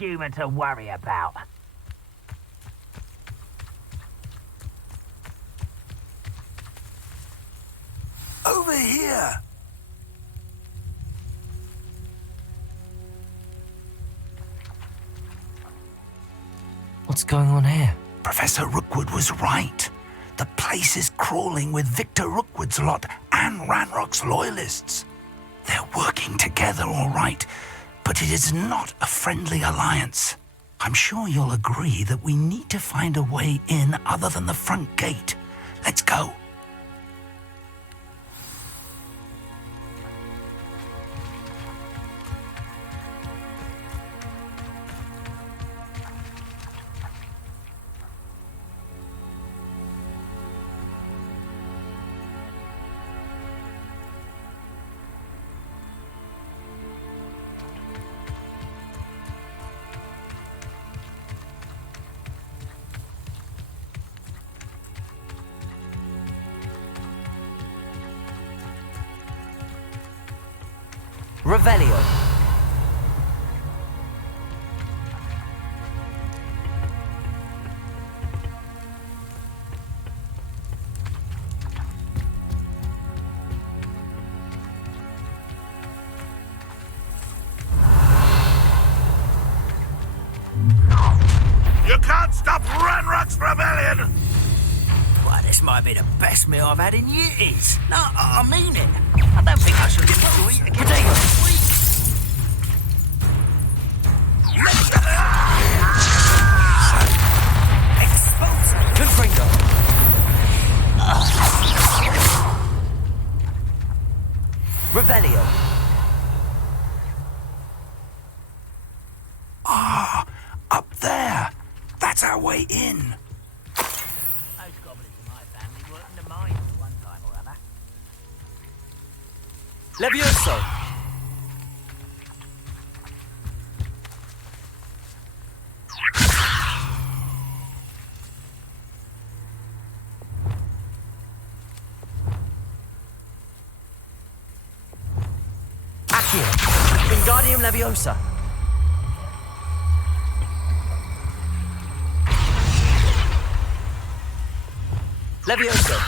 human to worry about. Over here! What's going on here? Professor Rookwood was right. The place is crawling with Victor Rookwood's lot and Ranrock's loyalists. They're working together, all right, but it is not a friendly alliance. I'm sure you'll agree that we need to find a way in other than the front gate. Let's go. Revelio. You can't stop Ranrock's rebellion! Well, this might be the best meal I've had in years. No, I mean it. I don't think I should enjoy it. Potato. Expose me. Confringo. Revelio. Ah, up there. That's our way in. Those goblins in my family worked in the mines one time or other. Levioso. Accio. Wingardium Leviosa. Levioso.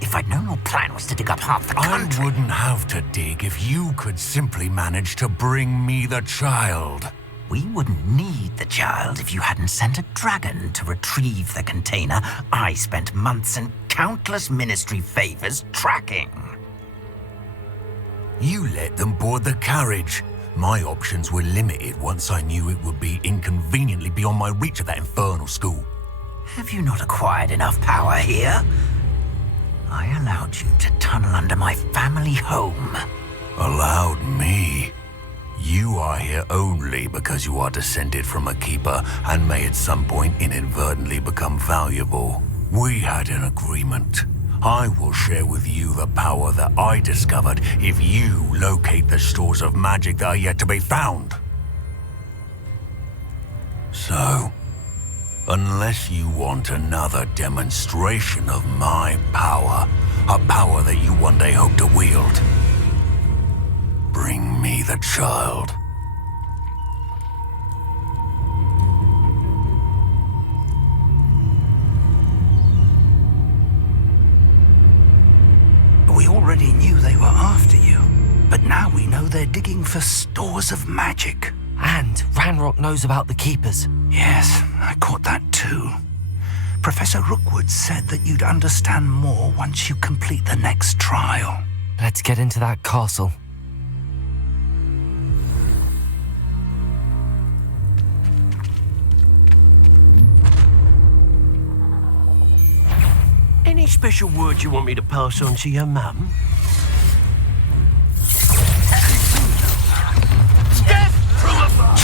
If I'd known your plan was to dig up half the country... I wouldn't have to dig if you could simply manage to bring me the child. We wouldn't need the child if you hadn't sent a dragon to retrieve the container I spent months and countless ministry favors tracking. You let them board the carriage. My options were limited once I knew it would be inconveniently beyond my reach at that infernal school. Have you not acquired enough power here? I allowed you to tunnel under my family home. Allowed me? You are here only because you are descended from a keeper and may at some point inadvertently become valuable. We had an agreement. I will share with you the power that I discovered if you locate the stores of magic that are yet to be found. So, unless you want another demonstration of my power, a power that you one day hope to wield, bring me the child. We already knew they were after you, but now we know they're digging for stores of magic. And Ranrock knows about the Keepers. Yes, I caught that too. Professor Rookwood said that you'd understand more once you complete the next trial. Let's get into that castle. Any special words you want me to pass on to your mum? Death from above.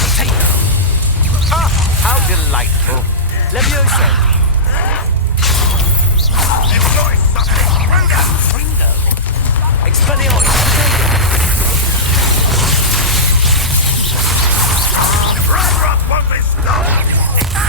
Ah, how delightful. Levioso. Employ something! Fringo. Expelliarmus. Ranrock won't be stopped!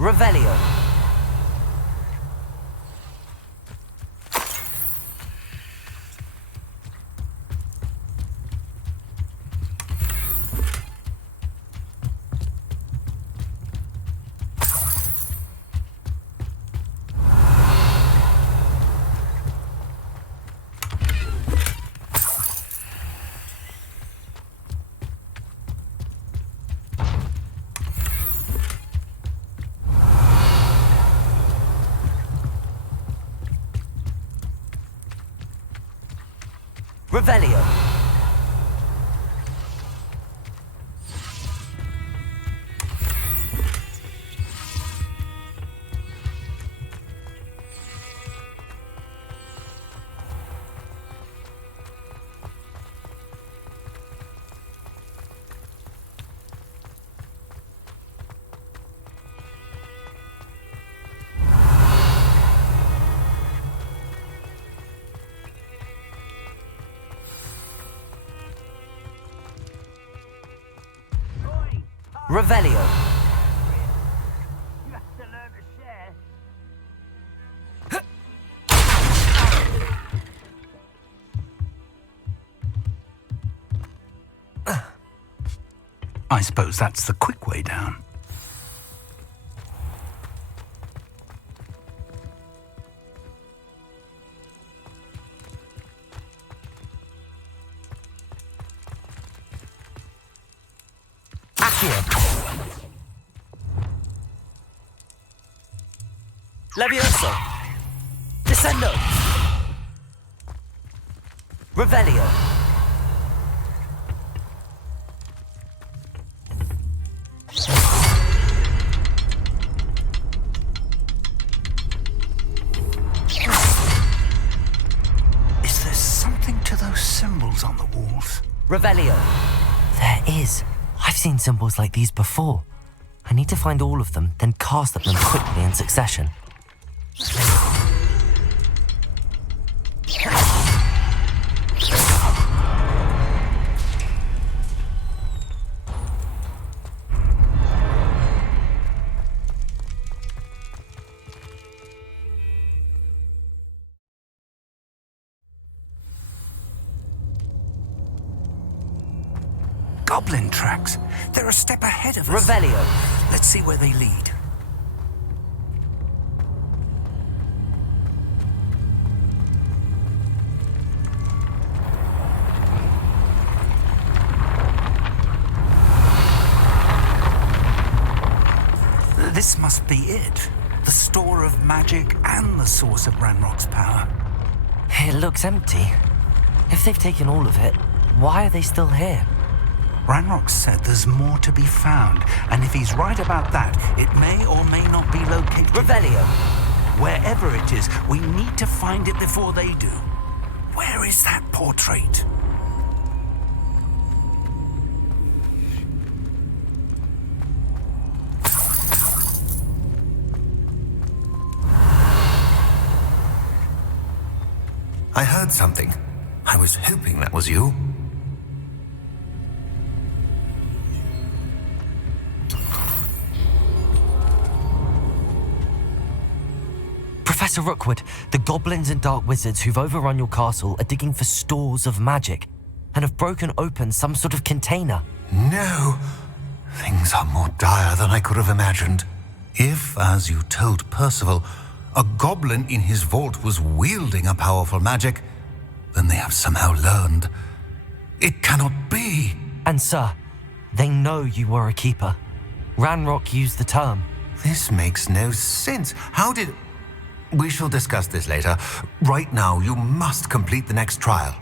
Revelio. Revelio. Revelio. You have to learn to share. I suppose that's the quick way down. Levioso. Descendo. Revelio. Is there something to those symbols on the walls? Revelio. There is. I've seen symbols like these before. I need to find all of them, then cast at them quickly in succession. Goblin tracks. They're a step ahead of us. Revelio. Let's see where they lead. This must be it. The store of magic and the source of Ranrock's power. It looks empty. If they've taken all of it, why are they still here? Ranrock said there's more to be found, and if he's right about that, it may or may not be located. Revelio. Wherever it is, we need to find it before they do. Where is that portrait? I heard something. I was hoping that was you. Professor Rookwood, the goblins and dark wizards who've overrun your castle are digging for stores of magic and have broken open some sort of container. No. Things are more dire than I could have imagined. If, as you told Percival, a goblin in his vault was wielding a powerful magic, then they have somehow learned. It cannot be. And sir, they know you were a keeper. Ranrock used the term. This makes no sense. How did... We shall discuss this later. Right now, you must complete the next trial.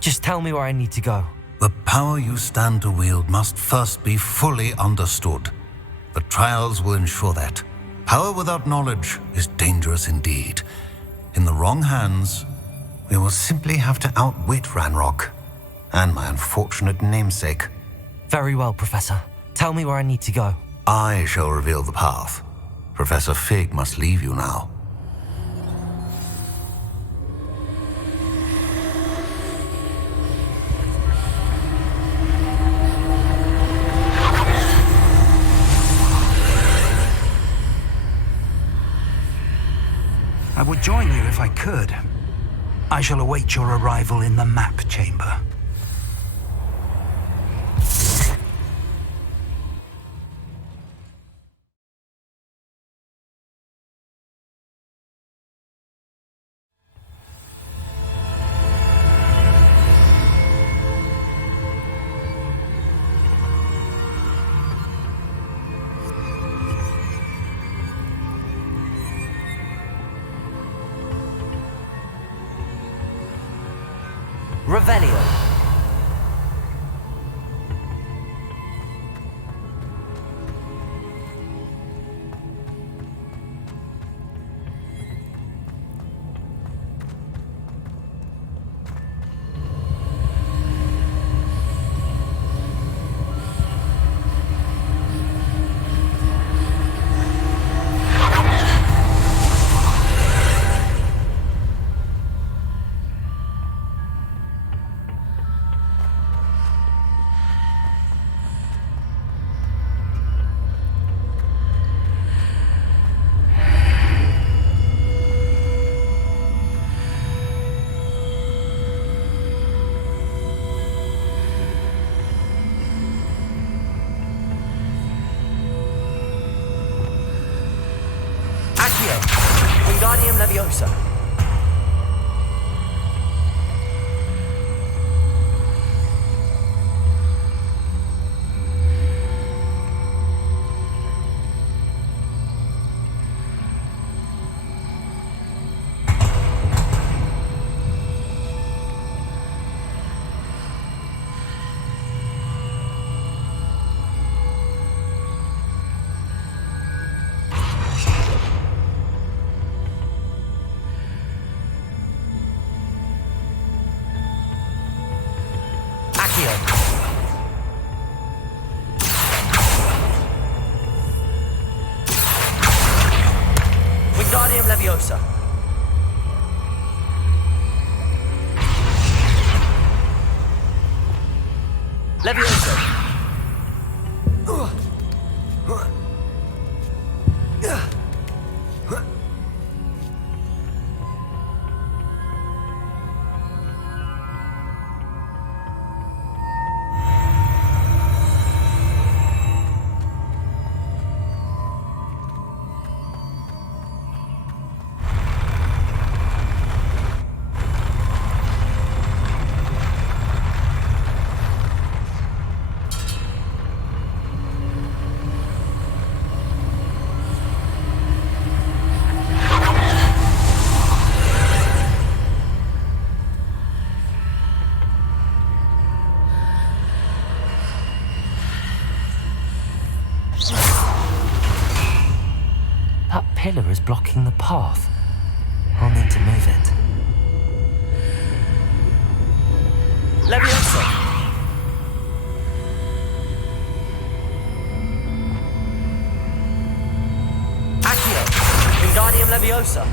Just tell me where I need to go. The power you stand to wield must first be fully understood. The trials will ensure that. Power without knowledge is dangerous indeed. In the wrong hands, we will simply have to outwit Ranrock and my unfortunate namesake. Very well, Professor. Tell me where I need to go. I shall reveal the path. Professor Fig must leave you now. would join you if I could. I shall await your arrival in the map chamber. Revelio. Wingardium Leviosa. Wingardium Leviosa. Leviosa. That pillar is blocking the path. I'll need to move it. Leviosa! Accio! Wingardium Leviosa!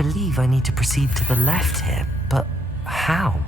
believe I need to proceed to the left here, but how?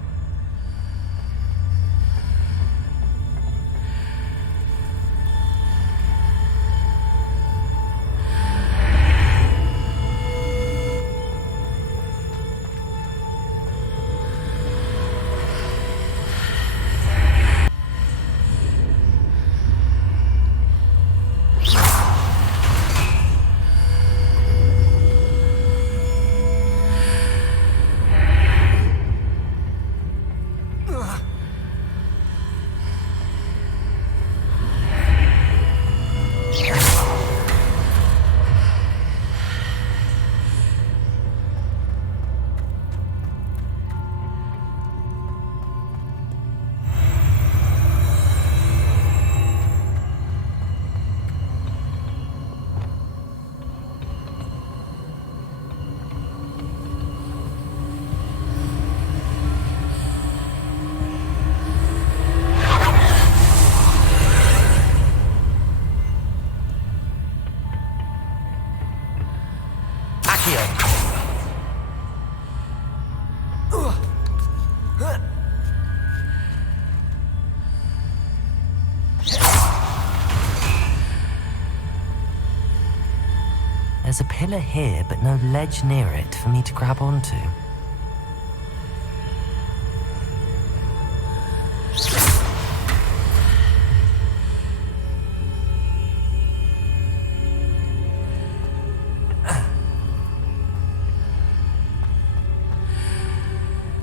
There's a pillar here, but no ledge near it for me to grab onto.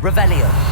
Revelio.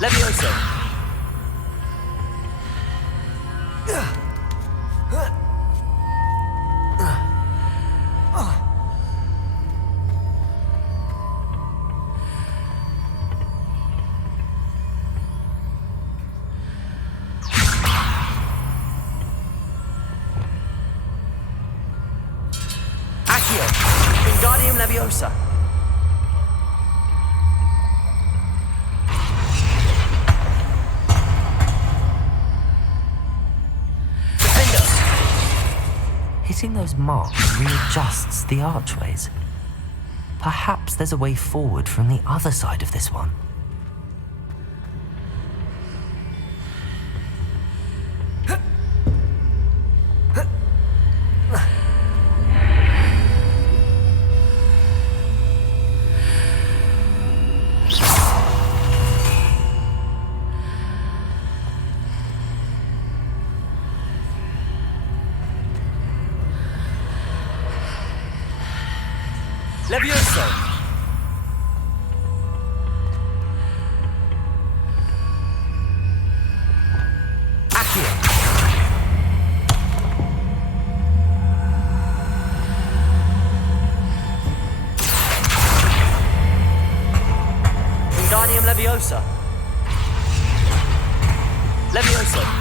Levioso. Leviosa. Hitting those marks readjusts the archways. Perhaps there's a way forward from the other side of this one. Levioso! Accio! Wingardium Leviosa! Levioso!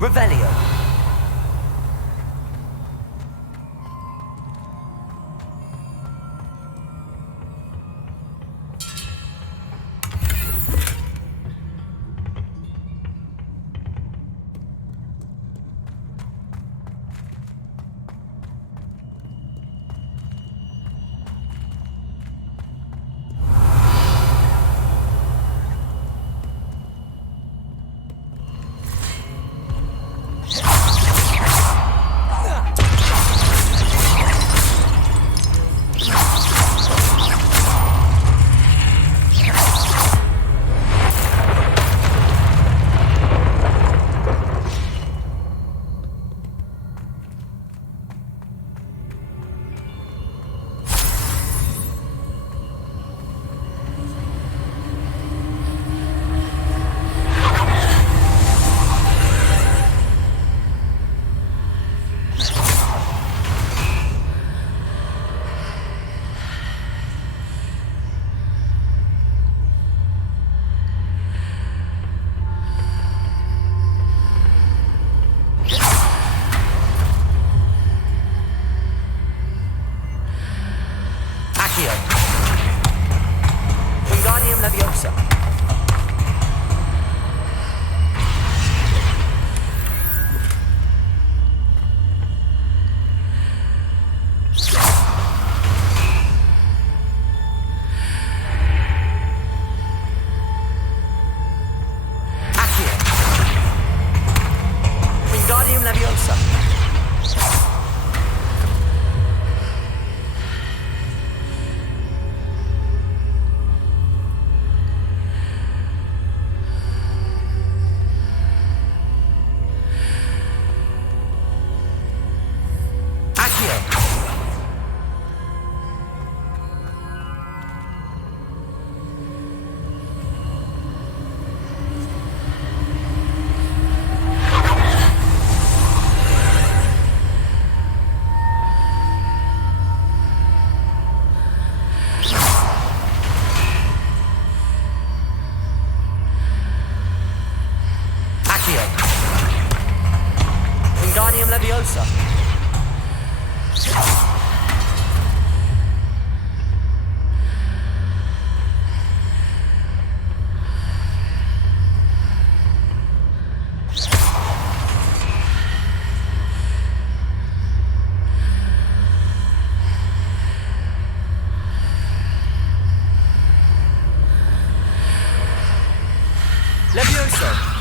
Revelio. Wingardium Leviosa. Accio. Wingardium Leviosa. Wingardium Leviosa. Leviosa.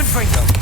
Confringo!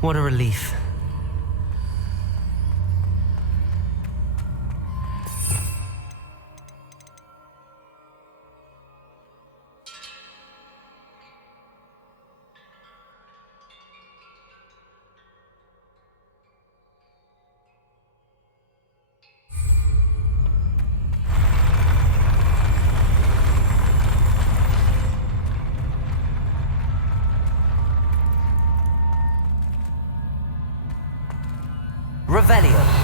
What a relief. Revelio.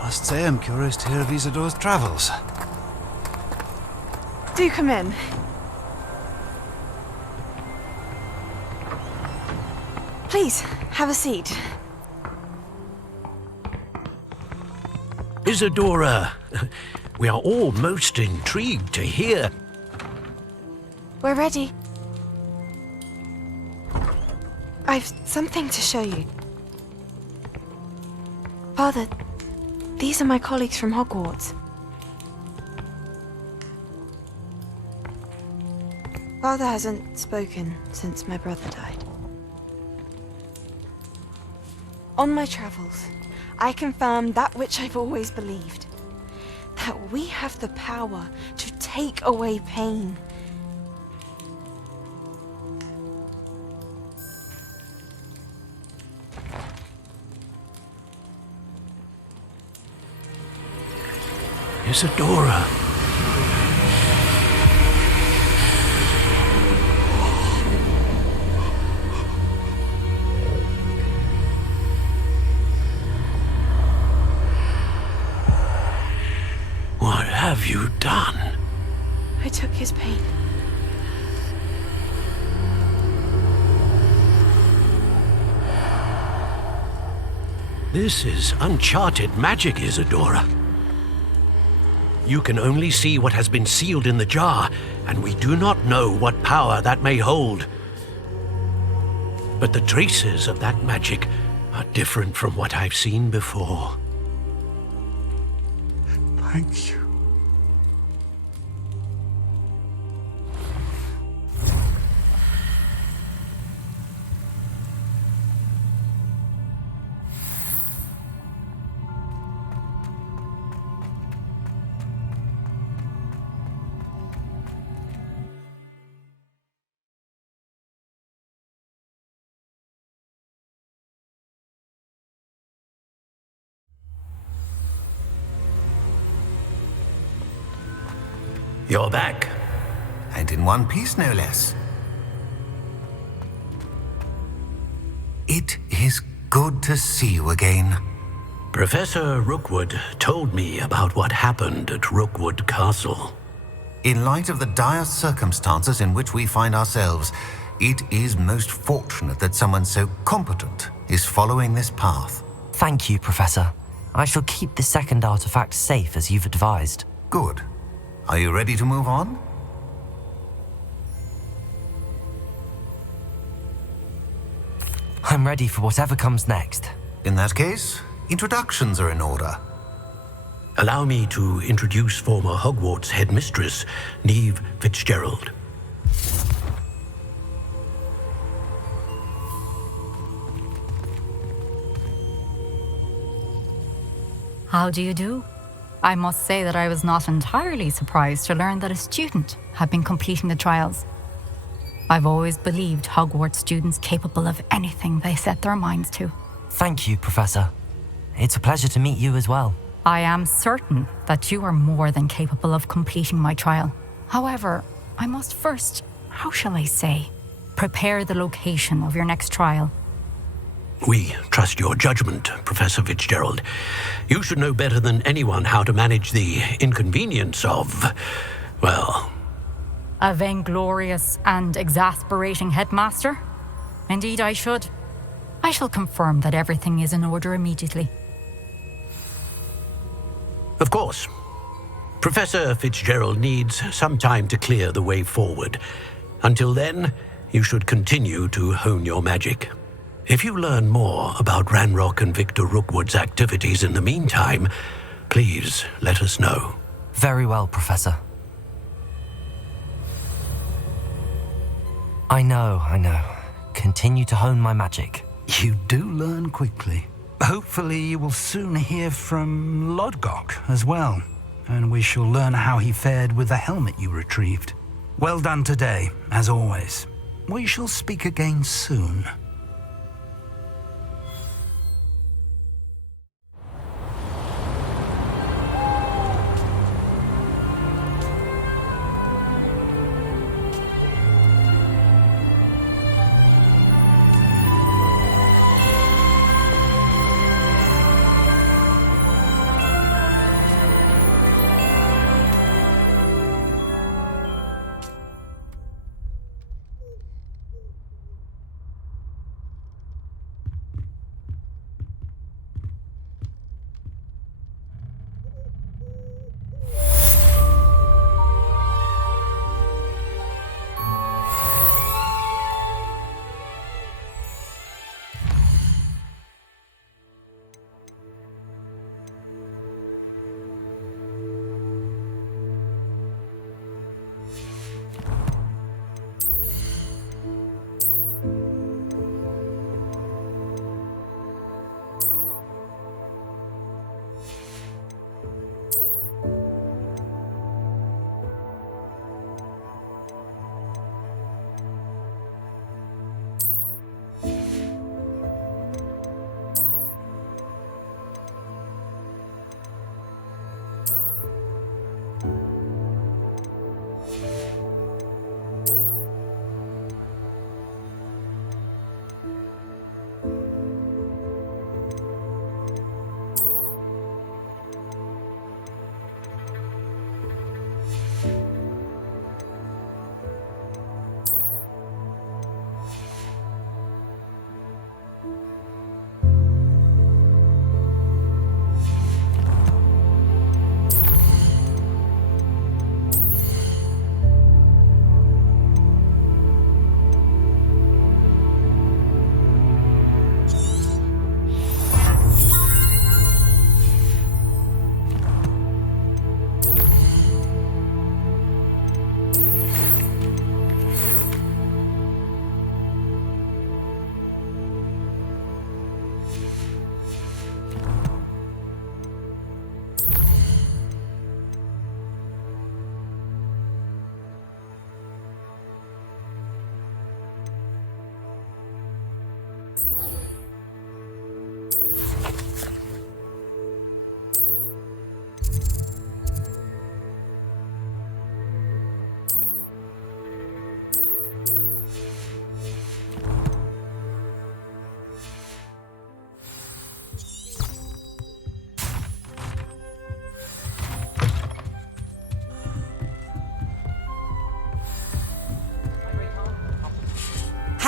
I must say I'm curious to hear of Isadore's travels. Do come in. Please, have a seat. Isadora, we are all most intrigued to hear. We're ready. I've something to show you. Father, these are my colleagues from Hogwarts. Father hasn't spoken since my brother died. On my travels, I confirmed that which I've always believed. That we have the power to take away pain. Isadora. What have you done? I took his pain. This is uncharted magic, Isadora. You can only see what has been sealed in the jar, and we do not know what power that may hold. But the traces of that magic are different from what I've seen before. Thank you. You're back. And in one piece, no less. It is good to see you again. Professor Rookwood told me about what happened at Rookwood Castle. In light of the dire circumstances in which we find ourselves, it is most fortunate that someone so competent is following this path. Thank you, Professor. I shall keep the second artifact safe as you've advised. Good. Are you ready to move on? I'm ready for whatever comes next. In that case, introductions are in order. Allow me to introduce former Hogwarts headmistress, Neve Fitzgerald. How do you do? I must say that I was not entirely surprised to learn that a student had been completing the trials. I've always believed Hogwarts students capable of anything they set their minds to. Thank you, Professor. It's a pleasure to meet you as well. I am certain that you are more than capable of completing my trial. However, I must first, how shall I say, prepare the location of your next trial. We trust your judgment, Professor Fitzgerald. You should know better than anyone how to manage the inconvenience of, well... A vainglorious and exasperating headmaster? Indeed I should. I shall confirm that everything is in order immediately. Of course. Professor Fitzgerald needs some time to clear the way forward. Until then, you should continue to hone your magic. If you learn more about Ranrock and Victor Rookwood's activities in the meantime, please let us know. Very well, Professor. I know. Continue to hone my magic. You do learn quickly. Hopefully you will soon hear from Lodgok as well, and we shall learn how he fared with the helmet you retrieved. Well done today, as always. We shall speak again soon.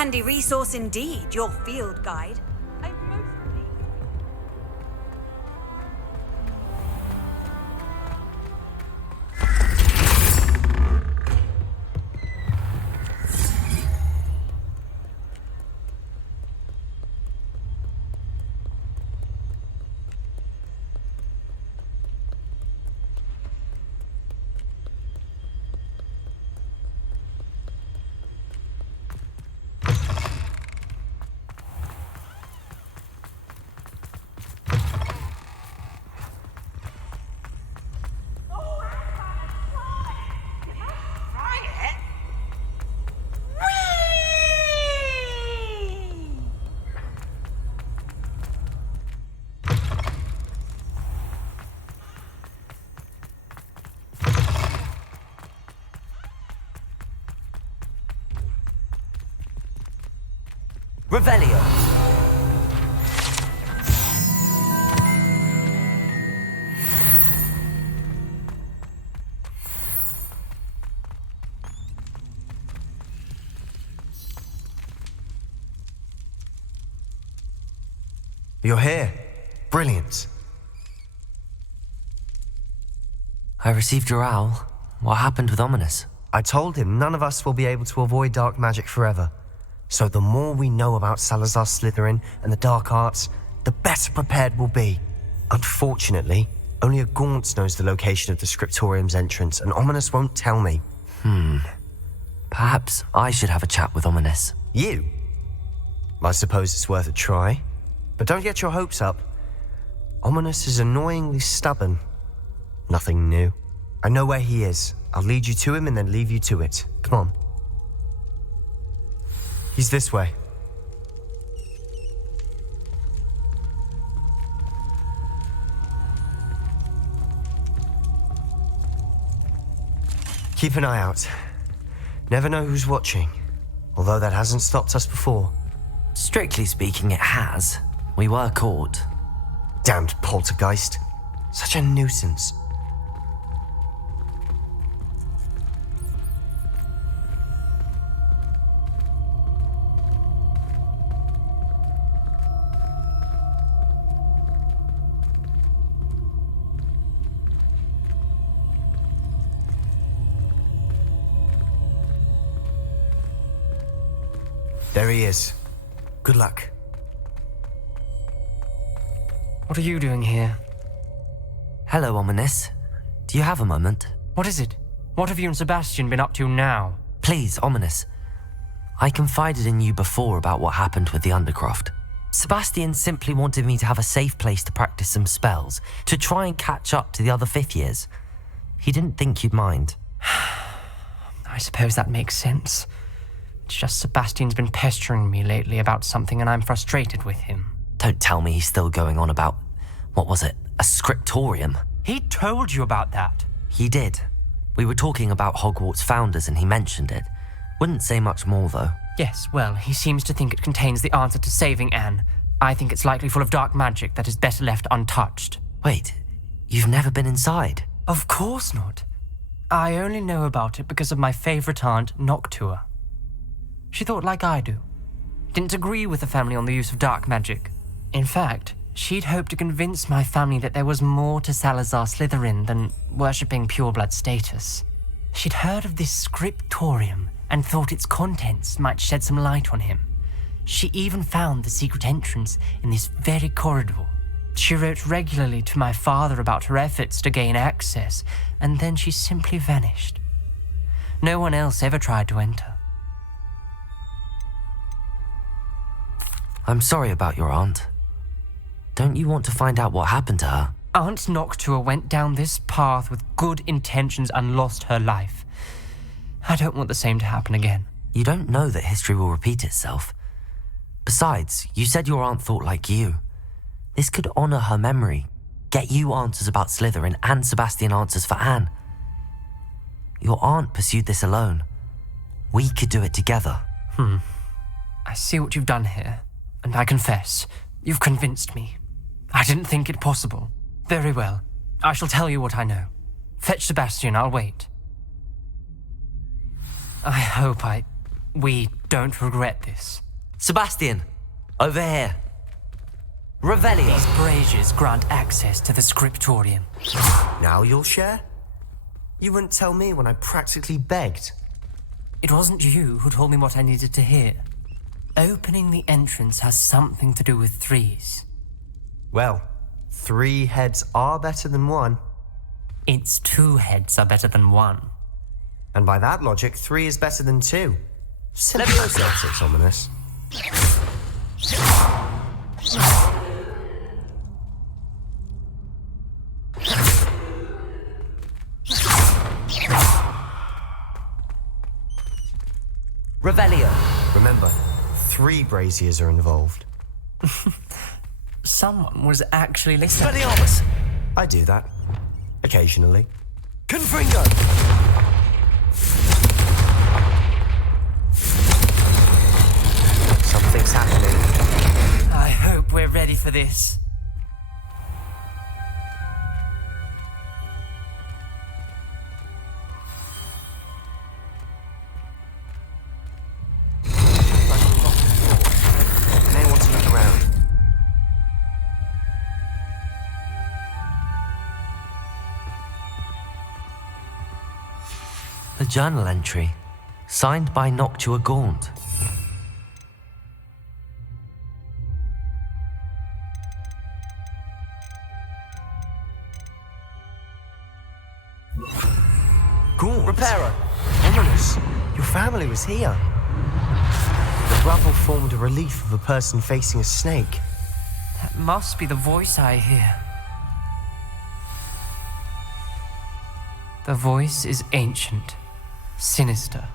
Handy resource indeed, your field guide. Revelio. You're here. Brilliant. I received your owl. What happened with Ominous? I told him none of us will be able to avoid dark magic forever. So the more we know about Salazar Slytherin and the dark arts, the better prepared we'll be. Unfortunately, only a Gaunt knows the location of the Scriptorium's entrance, and Ominous won't tell me. Perhaps I should have a chat with Ominous. You? I suppose it's worth a try. But don't get your hopes up. Ominous is annoyingly stubborn. Nothing new. I know where he is. I'll lead you to him and then leave you to it. Come on. He's this way. Keep an eye out. Never know who's watching. Although that hasn't stopped us before. Strictly speaking, it has. We were caught. Damned poltergeist. Such a nuisance. There he is. Good luck. What are you doing here? Hello, Ominous. Do you have a moment? What is it? What have you and Sebastian been up to now? Please, Ominous. I confided in you before about what happened with the Undercroft. Sebastian simply wanted me to have a safe place to practice some spells, to try and catch up to the other fifth years. He didn't think you'd mind. I suppose that makes sense. It's just Sebastian's been pestering me lately about something and I'm frustrated with him. Don't tell me he's still going on about, what was it, a scriptorium? He told you about that. He did. We were talking about Hogwarts founders and he mentioned it. Wouldn't say much more though. Yes, well, he seems to think it contains the answer to saving Anne. I think it's likely full of dark magic that is better left untouched. Wait, you've never been inside? Of course not. I only know about it because of my favourite aunt, Noctua. She thought like I do. Didn't agree with the family on the use of dark magic. In fact, she'd hoped to convince my family that there was more to Salazar Slytherin than worshipping pureblood status. She'd heard of this scriptorium and thought its contents might shed some light on him. She even found the secret entrance in this very corridor. She wrote regularly to my father about her efforts to gain access, and then she simply vanished. No one else ever tried to enter. I'm sorry about your aunt. Don't you want to find out what happened to her? Aunt Noctua went down this path with good intentions and lost her life. I don't want the same to happen again. You don't know that history will repeat itself. Besides, you said your aunt thought like you. This could honor her memory, get you answers about Slytherin and Sebastian answers for Anne. Your aunt pursued this alone. We could do it together. I see what you've done here, and I confess, you've convinced me. I didn't think it possible. Very well. I shall tell you what I know. Fetch Sebastian, I'll wait. I hope we don't regret this. Sebastian, over here. Revelio. These braziers grant access to the scriptorium. Now you'll share? You wouldn't tell me when I practically begged. It wasn't you who told me what I needed to hear. Opening the entrance has something to do with threes. Well, 3 heads are better than 1. It's 2 heads are better than 1. And by that logic, 3 is better than 2. Simple it's ominous. Revelio. Remember, 3 braziers are involved. Someone was actually listening. Expelliarmus! I do that. Occasionally. Confringo! Some something's happening. I hope we're ready for this. You may want to look around. A journal entry, signed by Noctua Gaunt. Gaunt! Reparo! Ominous! Your family was here. The rubble formed a relief of a person facing a snake. That must be the voice I hear. The voice is ancient, sinister.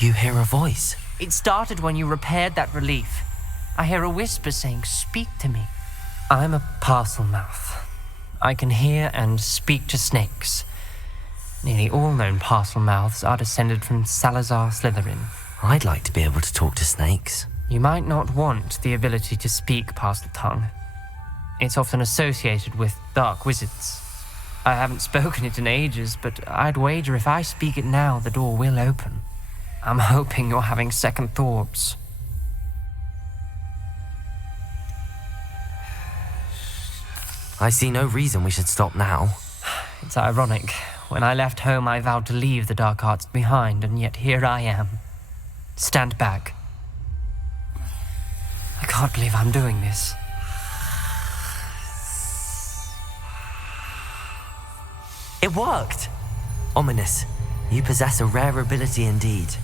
You hear a voice? It started when you repaired that relief. I hear a whisper saying, "Speak to me." I'm a parcel mouth. I can hear and speak to snakes. Nearly all known parcel mouths are descended from Salazar Slytherin. I'd like to be able to talk to snakes. You might not want the ability to speak parcel tongue. It's often associated with dark wizards. I haven't spoken it in ages, but I'd wager if I speak it now, the door will open. I'm hoping you're having second thoughts. I see no reason we should stop now. It's ironic. When I left home, I vowed to leave the dark arts behind, and yet here I am. Stand back. I can't believe I'm doing this. It worked! Ominous, you possess a rare ability indeed.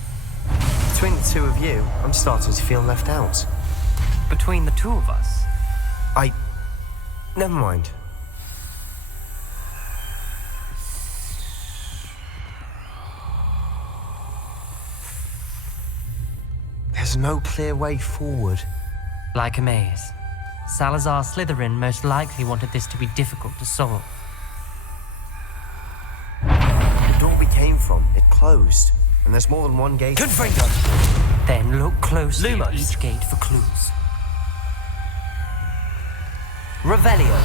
Between the two of you, I'm starting to feel left out. Between the two of us? Never mind. There's no clear way forward. Like a maze. Salazar Slytherin most likely wanted this to be difficult to solve. The door we came from, it closed. And there's more than one gate. Confringo! Then look closely at each gate for clues. Revelio.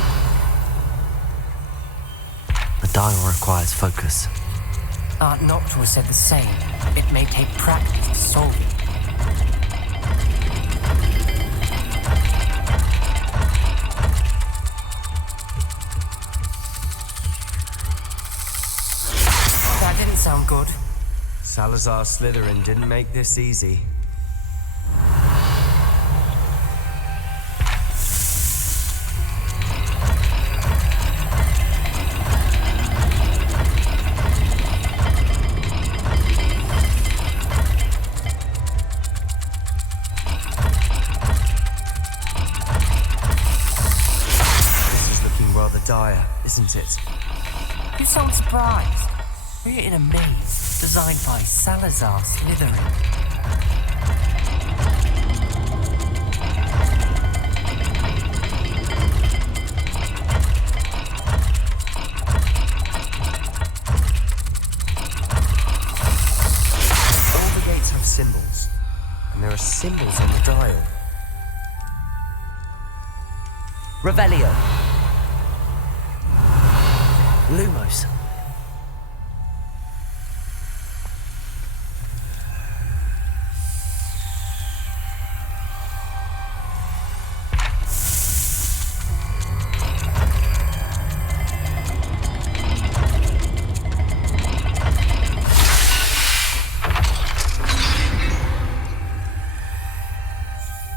The dial requires focus. Art Noctua said the same. It may take practice to solve it. That didn't sound good. Salazar Slytherin didn't make this easy. Isn't it? You sound surprised. We're in a maze designed by Salazar Slytherin. All the gates have symbols, and there are symbols on the dial. Revelio. Lumos.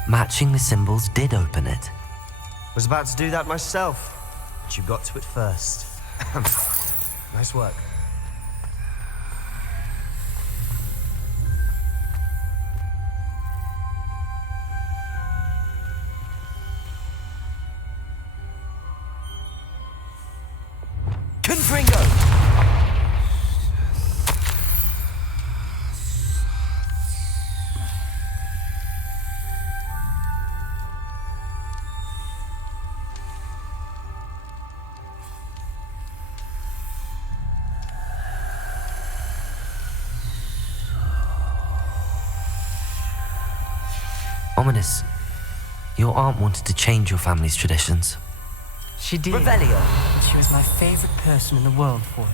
Matching the symbols did open it. Was about to do that myself, but you got to it first. Nice work. Confringo! Ominous, your aunt wanted to change your family's traditions. She did. Revelio. And she was my favorite person in the world for it.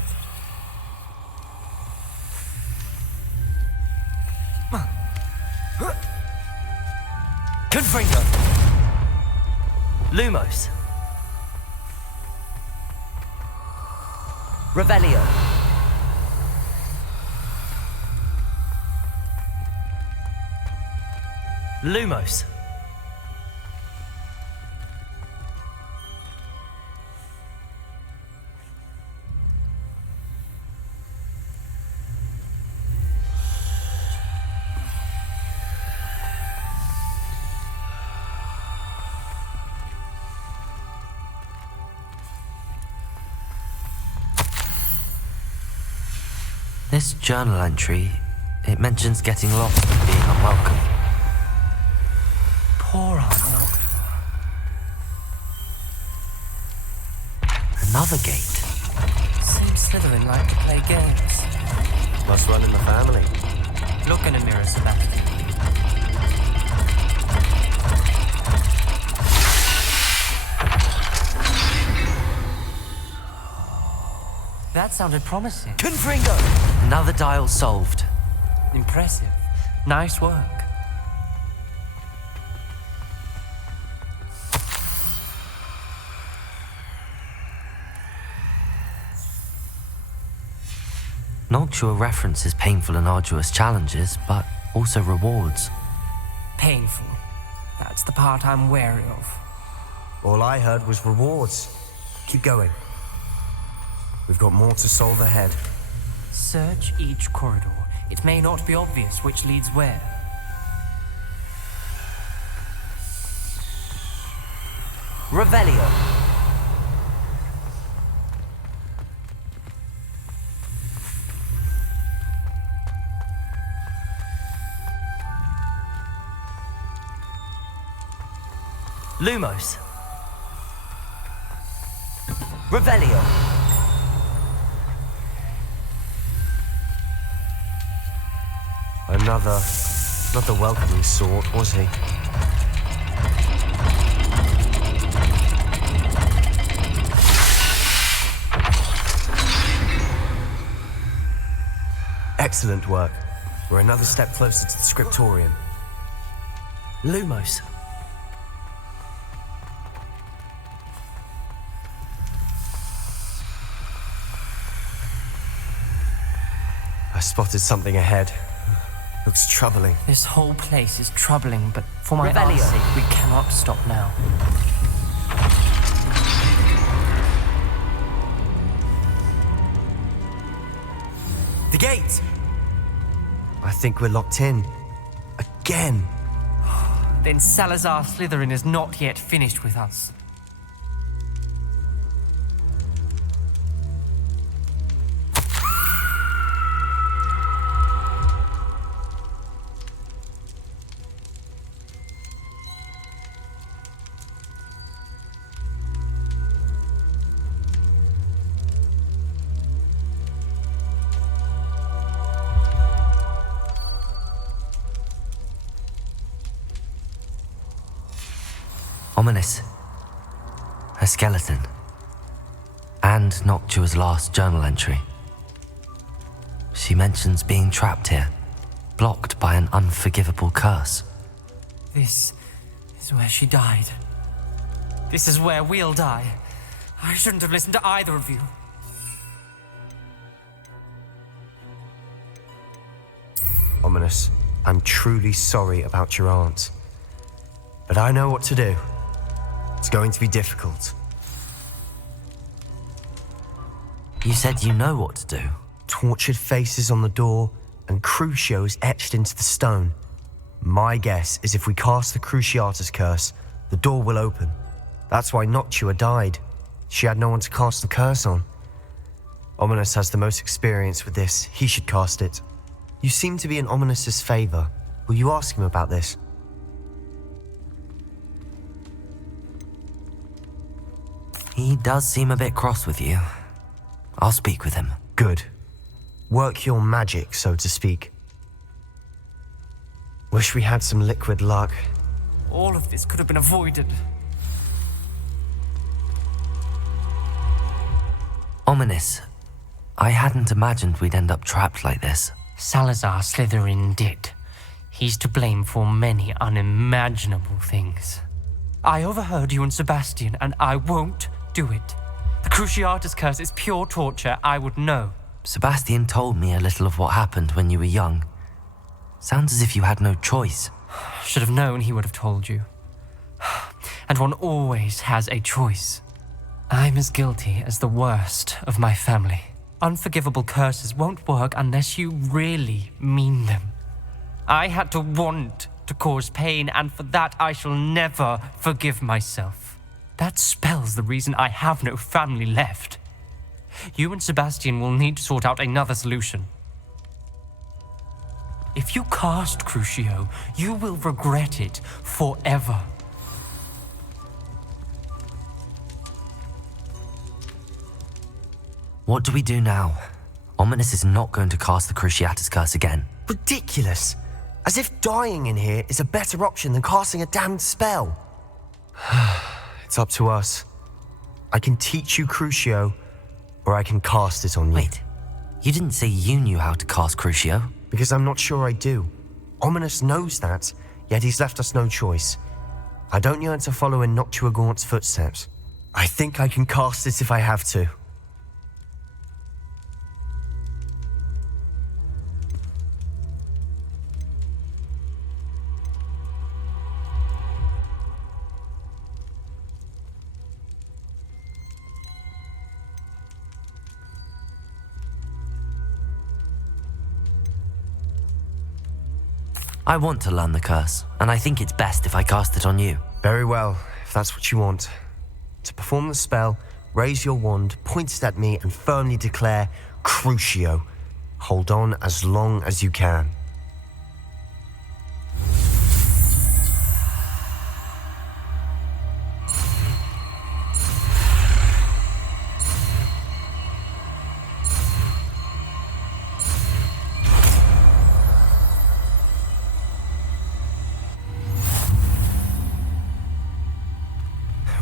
Confringo. Lumos. Revelio. Lumos. This journal entry, it mentions getting lost and being unwelcome. Poor Aunt Noctua. Another gate. Seems Slytherin like to play games. Must run in the family. Look in a mirror, Sebastian. That sounded promising. Confringo! Another dial solved. Impressive. Nice work. Noctua references painful and arduous challenges, but also rewards. Painful. That's the part I'm wary of. All I heard was rewards. Keep going. We've got more to solve ahead. Search each corridor. It may not be obvious which leads where. Revelio. Lumos. Revelio. Another, not the welcoming sort, was he? Excellent work. We're another step closer to the scriptorium. Lumos. I spotted something ahead. Looks troubling. This whole place is troubling, but for my aunt's sake, we cannot stop now. The gate! I think we're locked in. Again. Then Salazar Slytherin is not yet finished with us. Ominous. Her skeleton. And Noctua's last journal entry. She mentions being trapped here, blocked by an unforgivable curse. This is where she died. This is where we'll die. I shouldn't have listened to either of you. Ominous, I'm truly sorry about your aunt. But I know what to do. It's going to be difficult. You said you know what to do. Tortured faces on the door and crucios etched into the stone. My guess is if we cast the Cruciatus curse, the door will open. That's why Noctua died. She had no one to cast the curse on. Ominous has the most experience with this. He should cast it. You seem to be in Ominous's favor. Will you ask him about this? He does seem a bit cross with you. I'll speak with him. Good. Work your magic, so to speak. Wish we had some liquid luck. all of this could have been avoided. Ominous. I hadn't imagined we'd end up trapped like this. Salazar Slytherin did. He's to blame for many unimaginable things. I overheard you and Sebastian, and I won't do it. The Cruciatus curse is pure torture, I would know. Sebastian told me a little of what happened when you were young. Sounds as if you had no choice. Should have known he would have told you. And one always has a choice. I'm as guilty as the worst of my family. Unforgivable curses won't work unless you really mean them. I had to want to cause pain, and for that I shall never forgive myself. That spell's the reason I have no family left. You and Sebastian will need to sort out another solution. If you cast Crucio, you will regret it forever. What do we do now? Ominous is not going to cast the Cruciatus curse again. Ridiculous! As if dying in here is a better option than casting a damned spell. It's up to us. I can teach you Crucio, or I can cast it on you. Wait, you didn't say you knew how to cast Crucio? Because I'm not sure I do. Ominous knows that, yet he's left us no choice. I don't yearn to follow in Noctua Gaunt's footsteps. I think I can cast it if I have to. I want to learn the curse, and I think it's best if I cast it on you. Very well, if that's what you want. To perform the spell, raise your wand, point it at me, and firmly declare Crucio. Hold on as long as you can.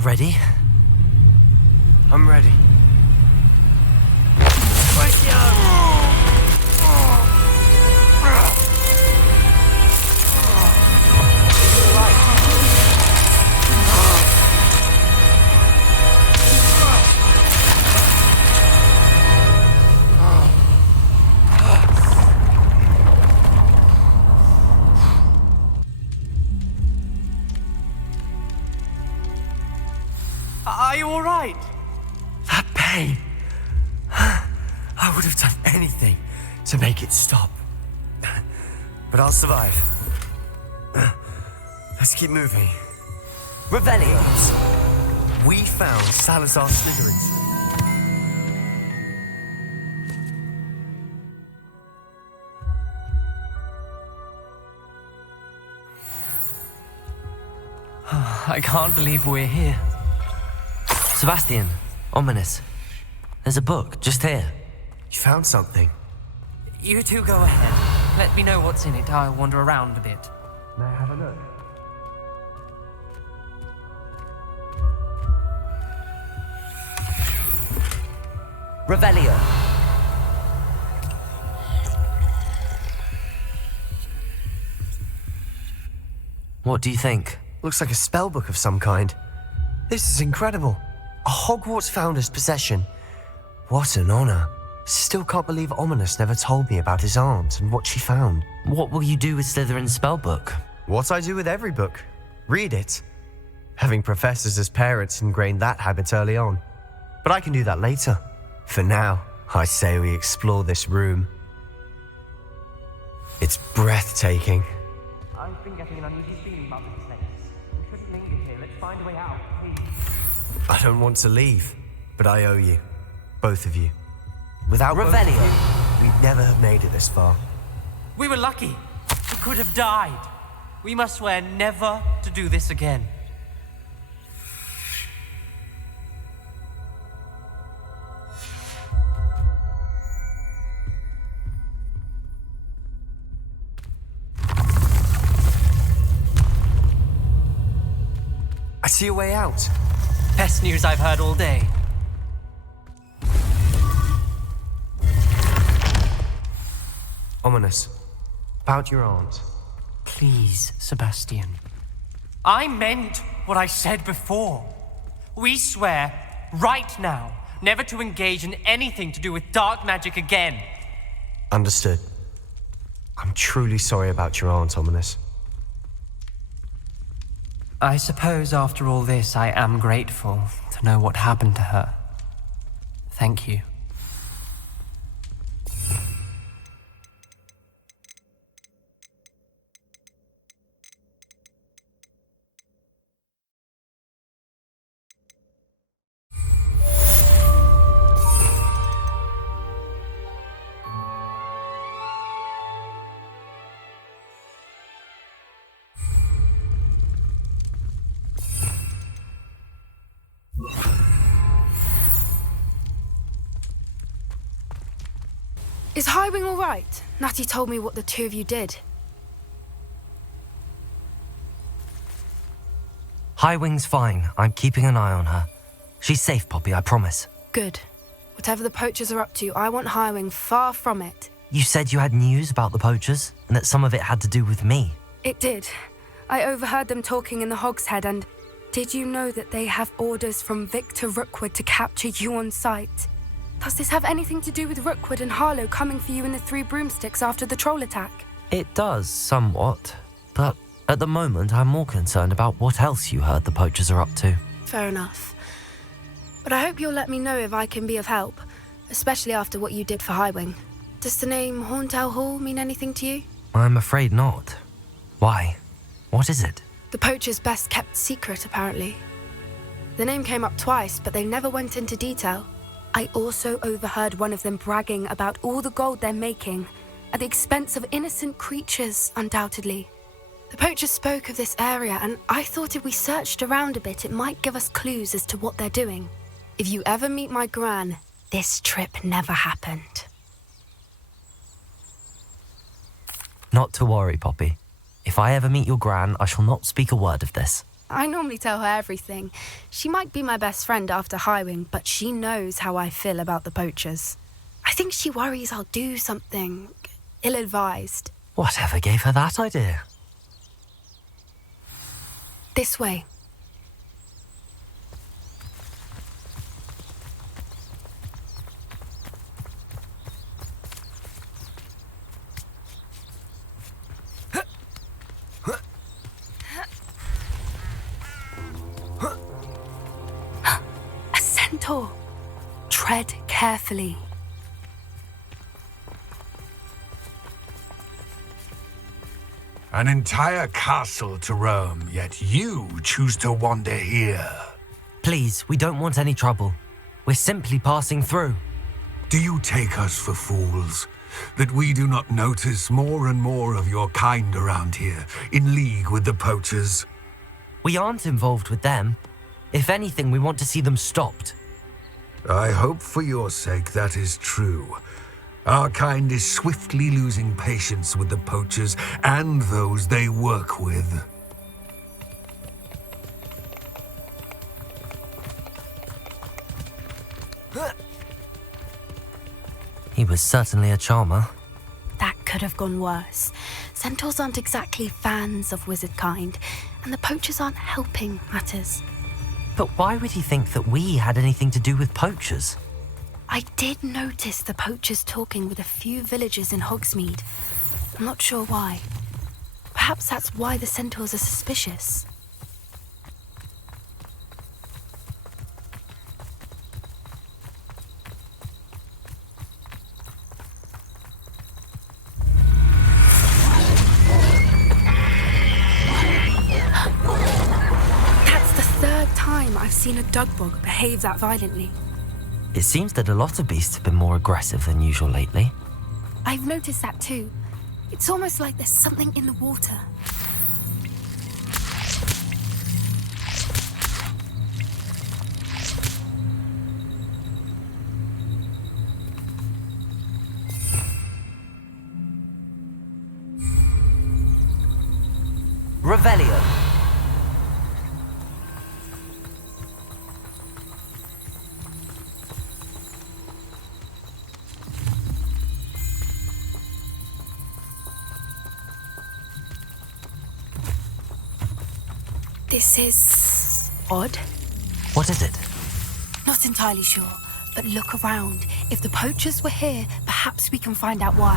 Ready? I'm ready. Are you all right? That pain. I would have done anything to make it stop. But I'll survive. Let's keep moving. Revelio. We found Salazar Slytherin's. I can't believe we're here. Sebastian, Ominous. There's a book just here. You found something? You two go ahead. Let me know what's in it. I'll wander around a bit. May I have a look? Revelio. What do you think? Looks like a spellbook of some kind. This is incredible. A Hogwarts founder's possession. What an honor. Still can't believe Ominous never told me about his aunt and what she found. What will you do with Slytherin's spellbook? What I do with every book. Read it. Having professors as parents ingrained that habit early on. But I can do that later. For now, I say we explore this room. It's breathtaking. I've been getting an uneasy feeling about this place. We shouldn't linger here. Let's find a way out, please. I don't want to leave, but I owe you. Both of you. Without Revelio, we'd never have made it this far. We were lucky. We could have died. We must swear never to do this again. see a way out. Best news I've heard all day. Ominous. About your aunt. Please, Sebastian. I meant what I said before. We swear, right now, never to engage in anything to do with dark magic again. Understood. I'm truly sorry about your aunt, Ominous. I suppose after all this, I am grateful to know what happened to her. Thank you. Is Highwing all right? Natty told me what the two of you did. Highwing's fine. I'm keeping an eye on her. She's safe, Poppy, I promise. Good. Whatever the poachers are up to, I want Highwing far from it. You said you had news about the poachers, and that some of it had to do with me. It did. I overheard them talking in the Hogshead, and did you know that they have orders from Victor Rookwood to capture you on sight? Does this have anything to do with Rookwood and Harlow coming for you in the Three Broomsticks after the troll attack? It does, somewhat. But at the moment, I'm more concerned about what else you heard the poachers are up to. Fair enough. But I hope you'll let me know if I can be of help, especially after what you did for Highwing. Does the name Horntail Hall mean anything to you? I'm afraid not. Why? What is it? The poachers' best kept secret, apparently. The name came up twice, but they never went into detail. I also overheard one of them bragging about all the gold they're making, at the expense of innocent creatures, undoubtedly. The poachers spoke of this area, and I thought if we searched around a bit, it might give us clues as to what they're doing. If you ever meet my gran, this trip never happened. Not to worry, Poppy. If I ever meet your gran, I shall not speak a word of this. I normally tell her everything. She might be my best friend after Highwing, but she knows how I feel about the poachers. I think she worries I'll do something ill-advised. Whatever gave her that idea? This way. Tread carefully. An entire castle to roam, yet you choose to wander here. Please, we don't want any trouble. We're simply passing through. Do you take us for fools? That we do not notice more and more of your kind around here, in league with the poachers? We aren't involved with them. If anything, we want to see them stopped. I hope for your sake that is true. Our kind is swiftly losing patience with the poachers and those they work with. He was certainly a charmer. That could have gone worse. Centaurs aren't exactly fans of wizard kind, and the poachers aren't helping matters. But why would he think that we had anything to do with poachers? I did notice the poachers talking with a few villagers in Hogsmeade. I'm not sure why. Perhaps that's why the centaurs are suspicious. I've seen a dugbog behave that violently. It seems that a lot of beasts have been more aggressive than usual lately. I've noticed that too. It's almost like there's something in the water. Revelio. This is odd. What is it? Not entirely sure, but look around. If the poachers were here, perhaps we can find out why.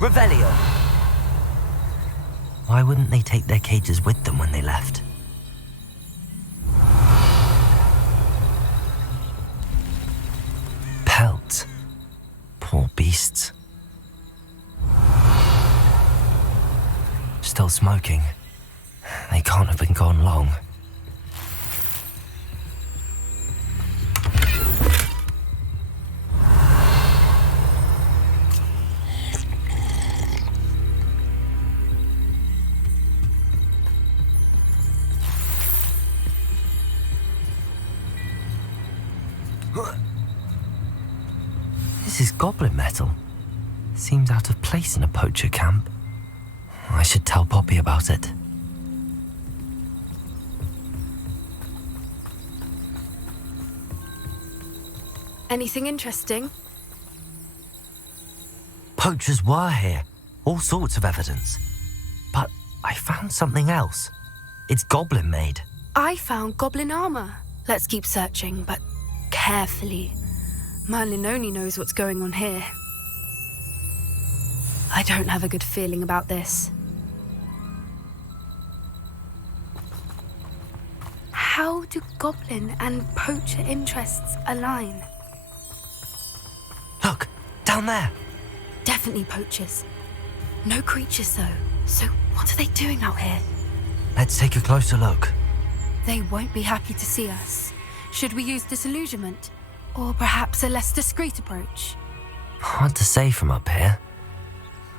Revelio! Why wouldn't they take their cages with them when they left? Pelts. Poor beasts. Still smoking. They can't have been gone long. This is goblin metal. Seems out of place in a poacher camp. I should tell Poppy about it. Anything interesting? Poachers were here. All sorts of evidence. But I found something else. It's goblin made. I found goblin armor. Let's keep searching, but carefully. Merlin only knows what's going on here. I don't have a good feeling about this. How do goblin and poacher interests align? Look, down there. Definitely poachers. No creatures though. So what are they doing out here? Let's take a closer look. They won't be happy to see us. Should we use disillusionment? Or perhaps a less discreet approach? Hard to say from up here.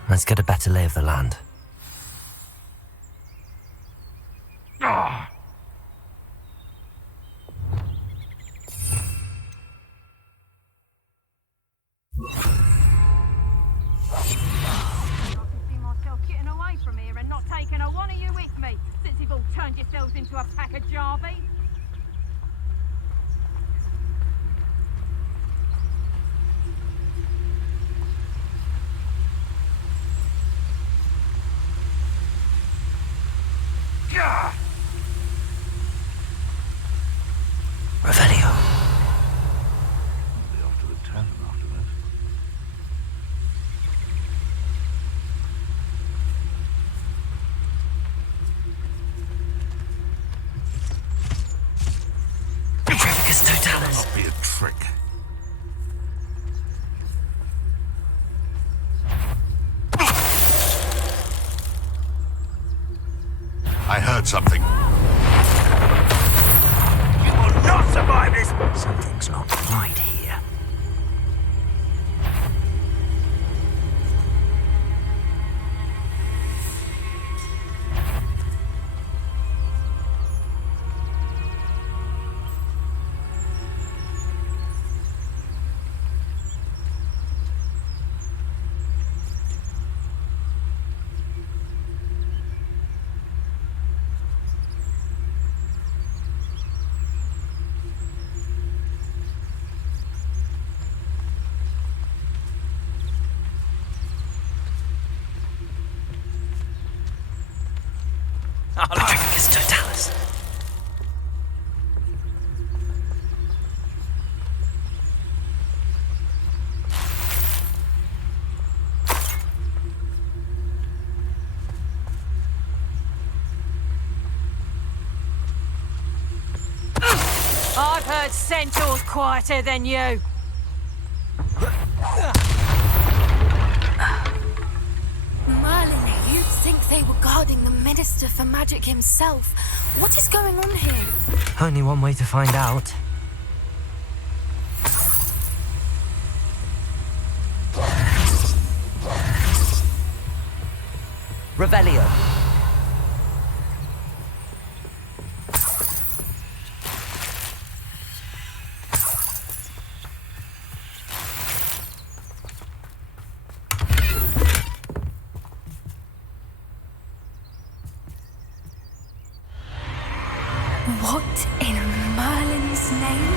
Let's get a better lay of the land. Getting away from here and not taking a one of you with me, since you've all turned yourselves into a pack of jarbies. Revelio. Be off to the tavern after that. Totalis. Not be a trick. I heard something. You will not survive this! Something's not right here. Protagonist Totalis. I've heard centaurs quieter than you. Merlin, you'd think they were guarding the Minister for Magic himself. What is going on here? Only one way to find out. Revelio. What in Merlin's name?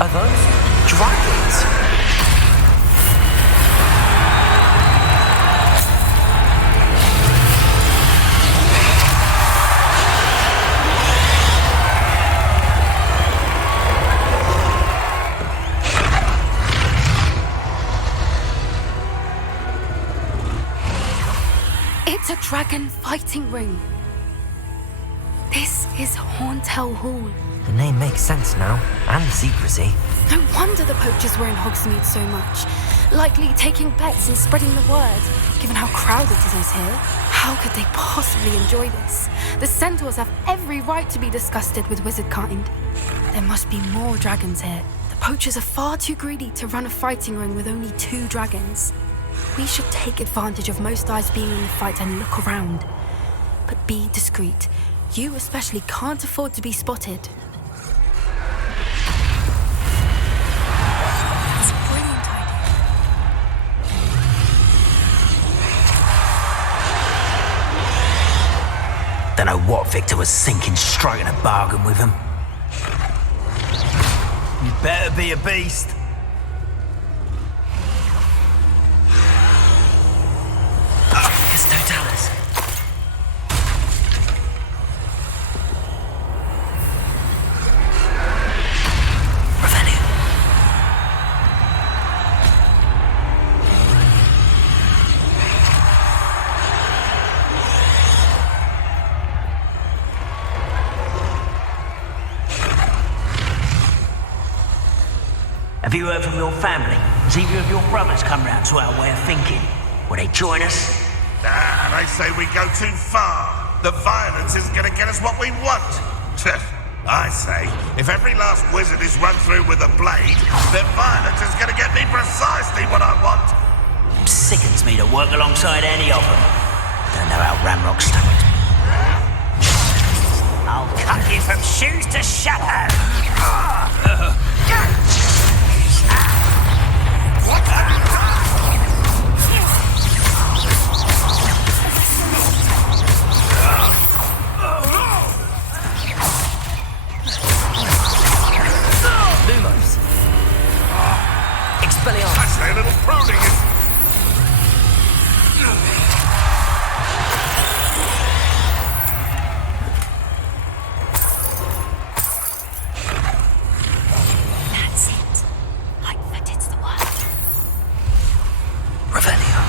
Are those dragons? It's a dragon fighting ring. This is Horntail Hall. The name makes sense now, and the secrecy. No wonder the poachers were in Hogsmeade so much. Likely taking bets and spreading the word, given how crowded it is here. How could they possibly enjoy this? The centaurs have every right to be disgusted with wizard kind. There must be more dragons here. The poachers are far too greedy to run a fighting ring with only 2 dragons. We should take advantage of most eyes being in the fight and look around. But be discreet. You especially can't afford to be spotted. That's a brilliant idea. Don't know what Victor was thinking, striking a bargain with him. You better be a beast. Have you heard from your family? Has either of your brothers come round to our way of thinking? Will they join us? Ah, they say we go too far. The violence isn't going to get us what we want. I say, if every last wizard is run through with a blade, then violence is going to get me precisely what I want. Sickens me to work alongside any of them. Don't know how Ramrock's stomach. I'll cut you from shoes to shadow. Lumos. Expelliarmus. That's their little pruning. That's it. Like that it's the word. Revelio.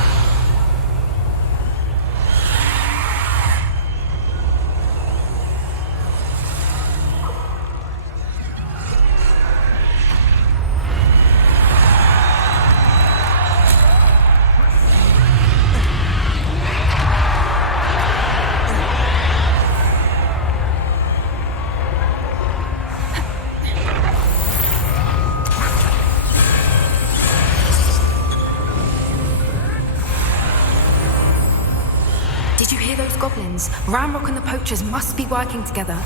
Did you hear those goblins? Ramrock and the poachers must be working together.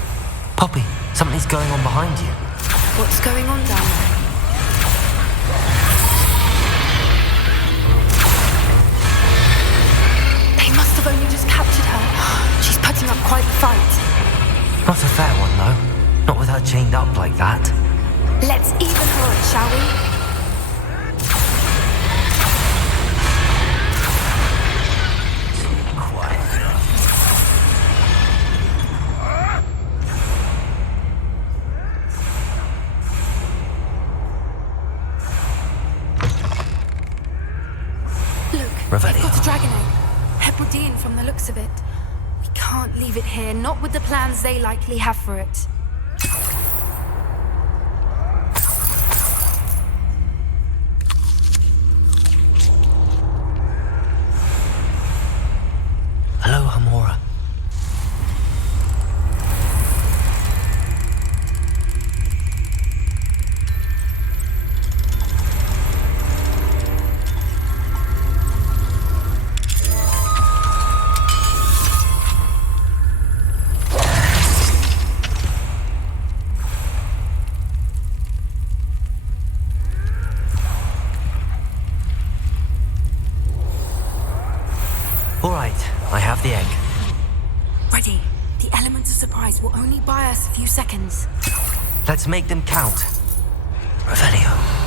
Poppy, something's going on behind you. What's going on down there? They must have only just captured her. She's putting up quite the fight. Not a fair one, though. Not with her chained up like that. Let's even her it, shall we? They've got a dragon egg. Hebridean from the looks of it. We can't leave it here, not with the plans they likely have for it. Hello, Hamora. All right, I have the egg. Ready. The element of surprise will only buy us a few seconds. Let's make them count. Revelio.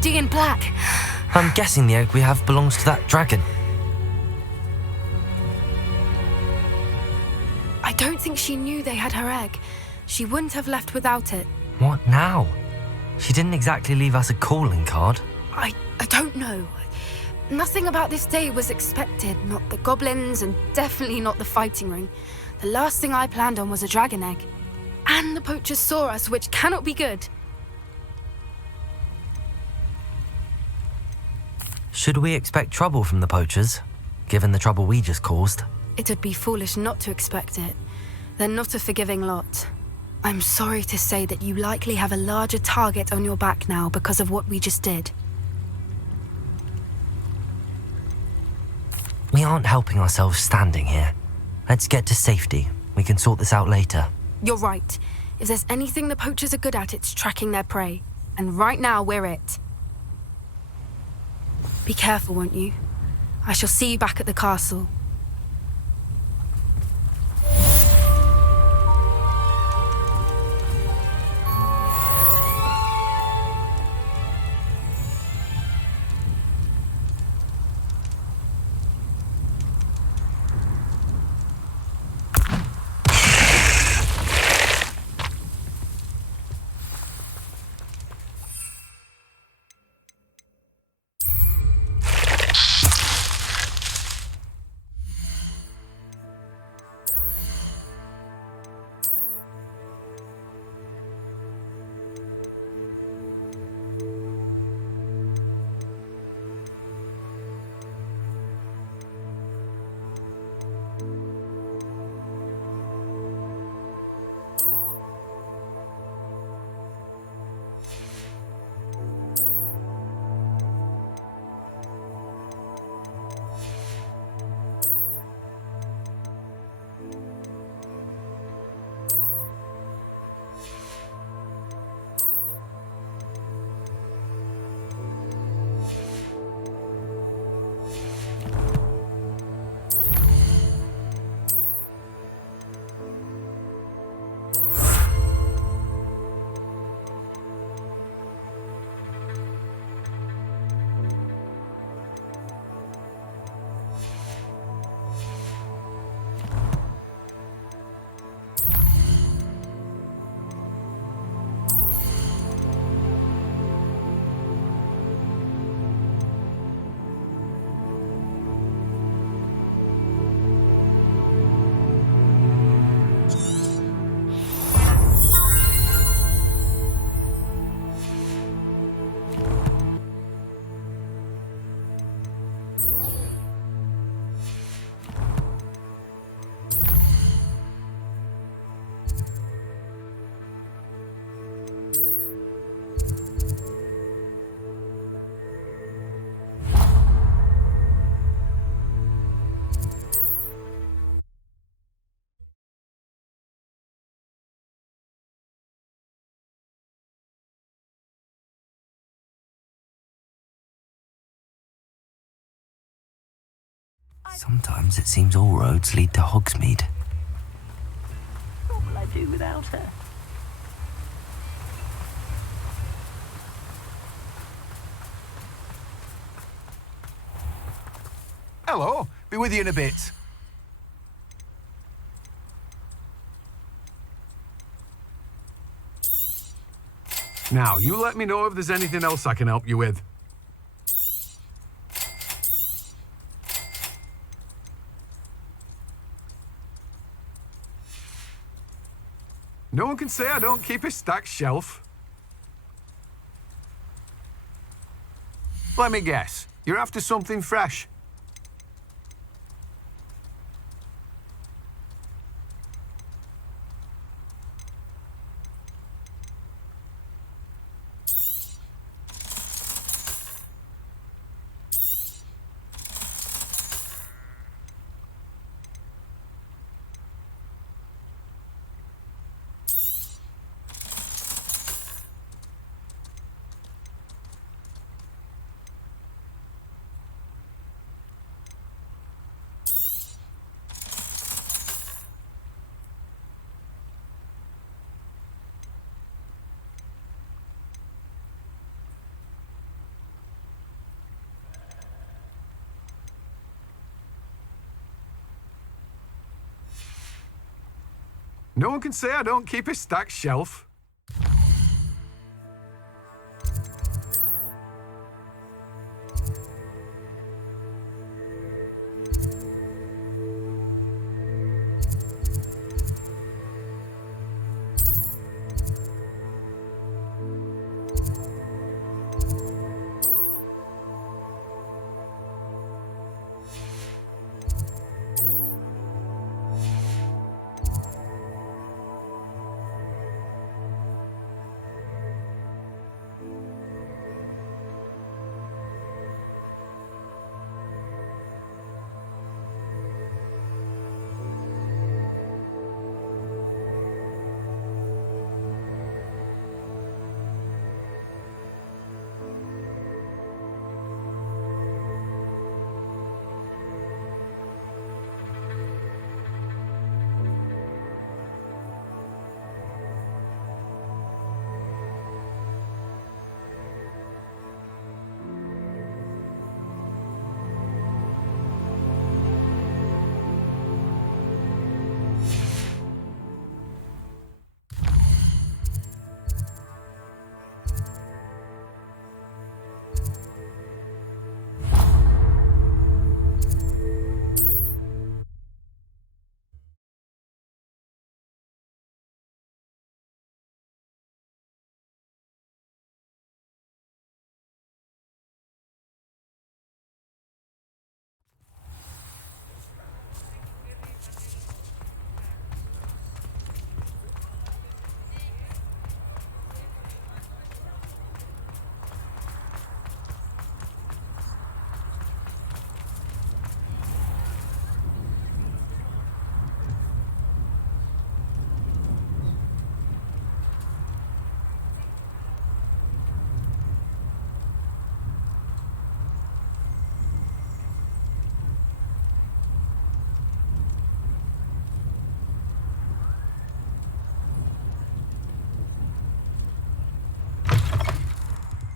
Meridian Black. I'm guessing the egg we have belongs to that dragon. I don't think she knew they had her egg. She wouldn't have left without it. What now? She didn't exactly leave us a calling card. I don't know. Nothing about this day was expected. Not the goblins, and definitely not the fighting ring. The last thing I planned on was a dragon egg. And the poachers saw us, which cannot be good. Should we expect trouble from the poachers, given the trouble we just caused? It would be foolish not to expect it. They're not a forgiving lot. I'm sorry to say that you likely have a larger target on your back now because of what we just did. We aren't helping ourselves standing here. Let's get to safety. We can sort this out later. You're right. If there's anything the poachers are good at, it's tracking their prey. And right now, we're it. Be careful, won't you? I shall see you back at the castle. Sometimes it seems all roads lead to Hogsmeade. What will I do without her? Hello, be with you in a bit. Now, you let me know if there's anything else I can help you with. No one can say I don't keep a stacked shelf. Let me guess, you're after something fresh. No one can say I don't keep a stacked shelf.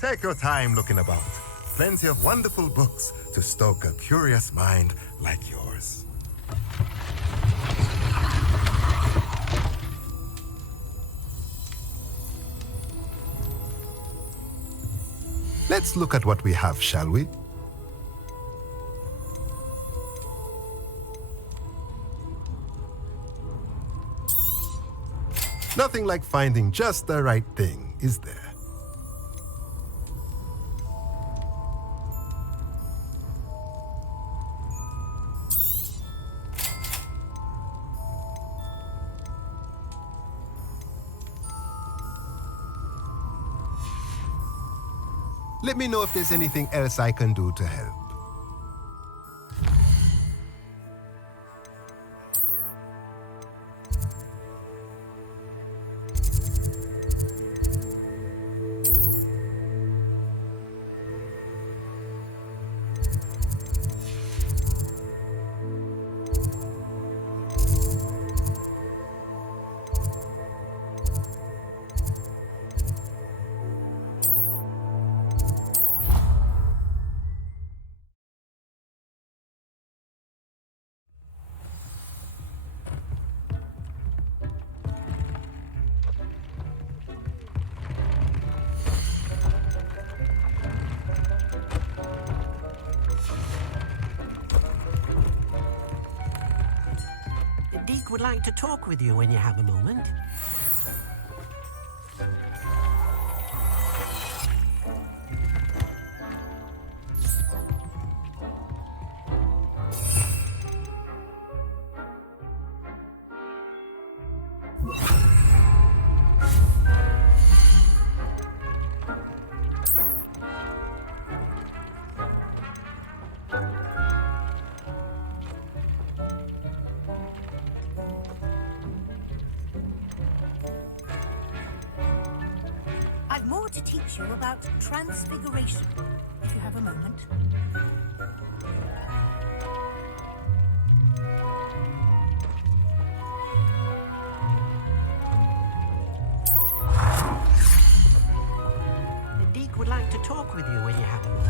Take your time looking about. Plenty of wonderful books to stoke a curious mind like yours. Let's look at what we have, shall we? Nothing like finding just the right thing, is there? Let me know if there's anything else I can do to help. Would like to talk with you when you have a moment. I've more to teach you about transfiguration, if you have a moment. The Deke would like to talk with you when you have a moment.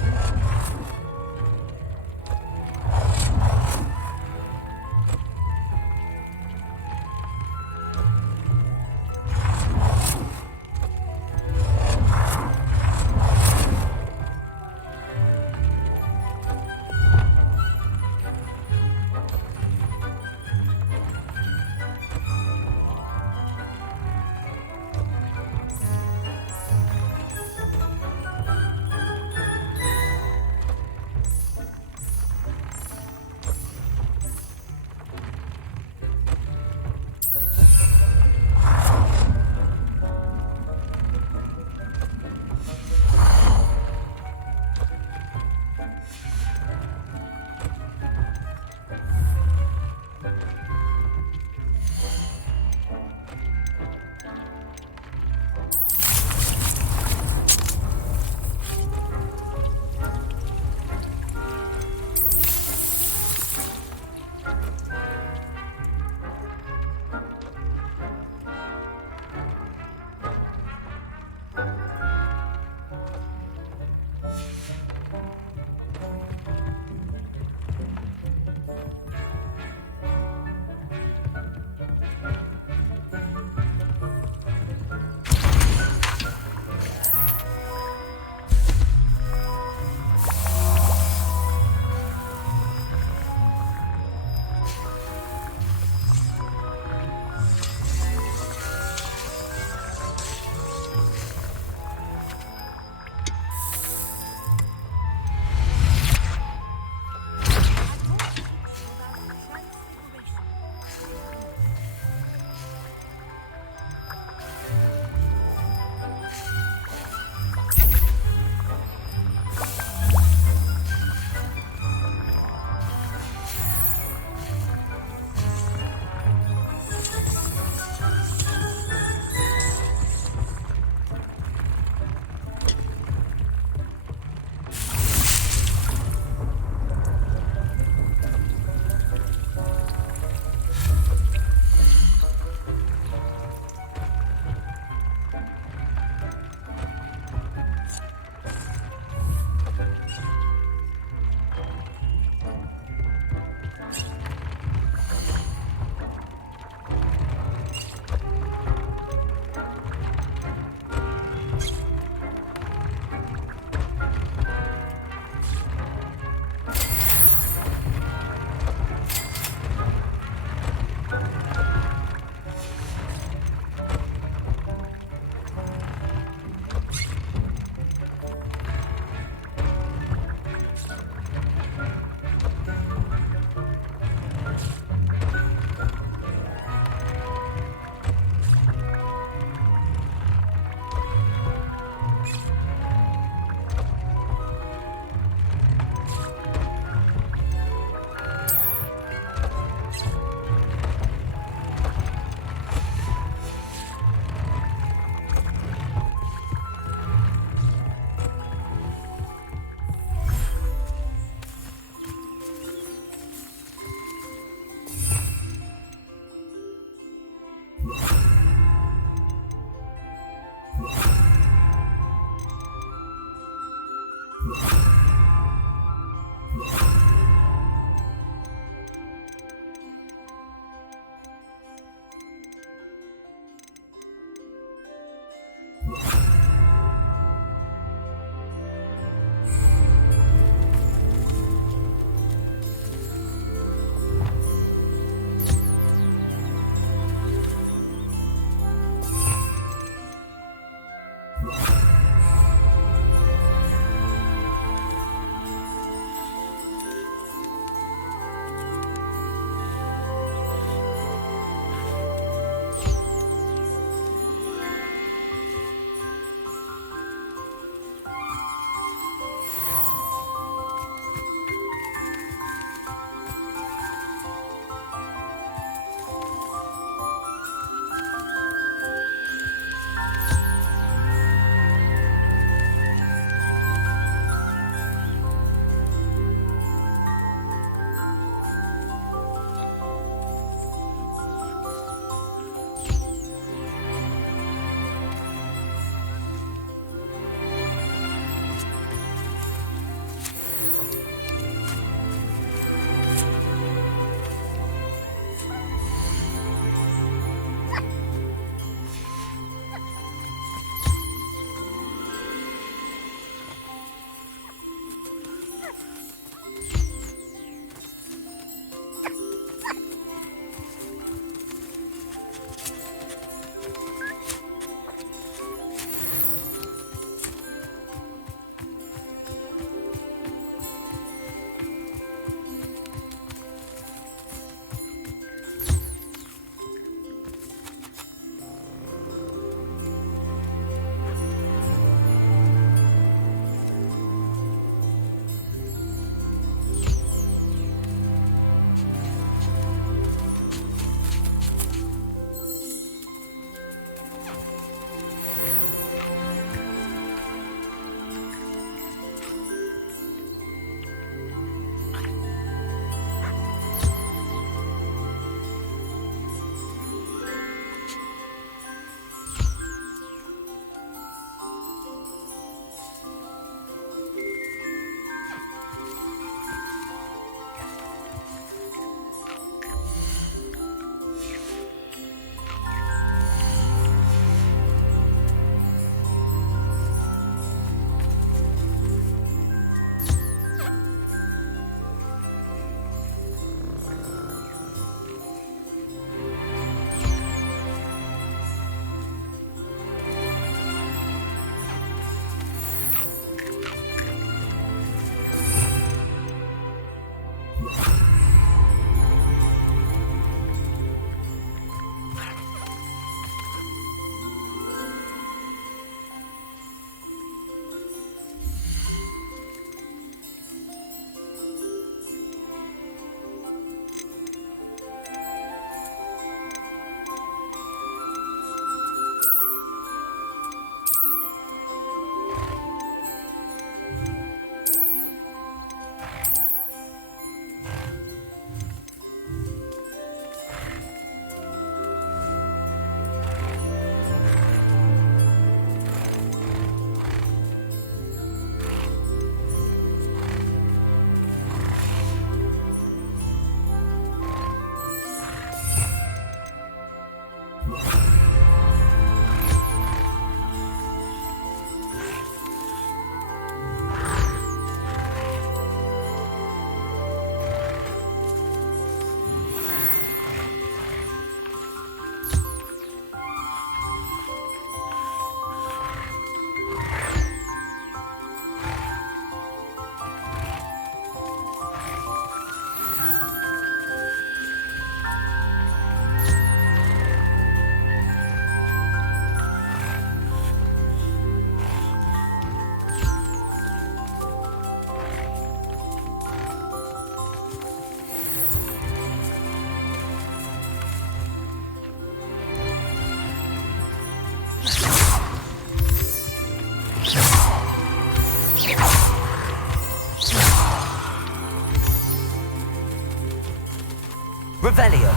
Revelio.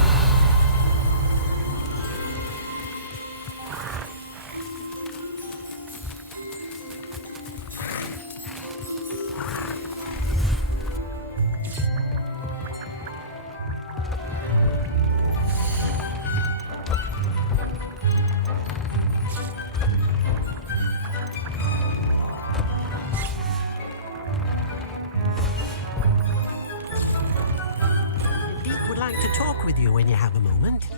Deek would like to talk with you when you have a moment.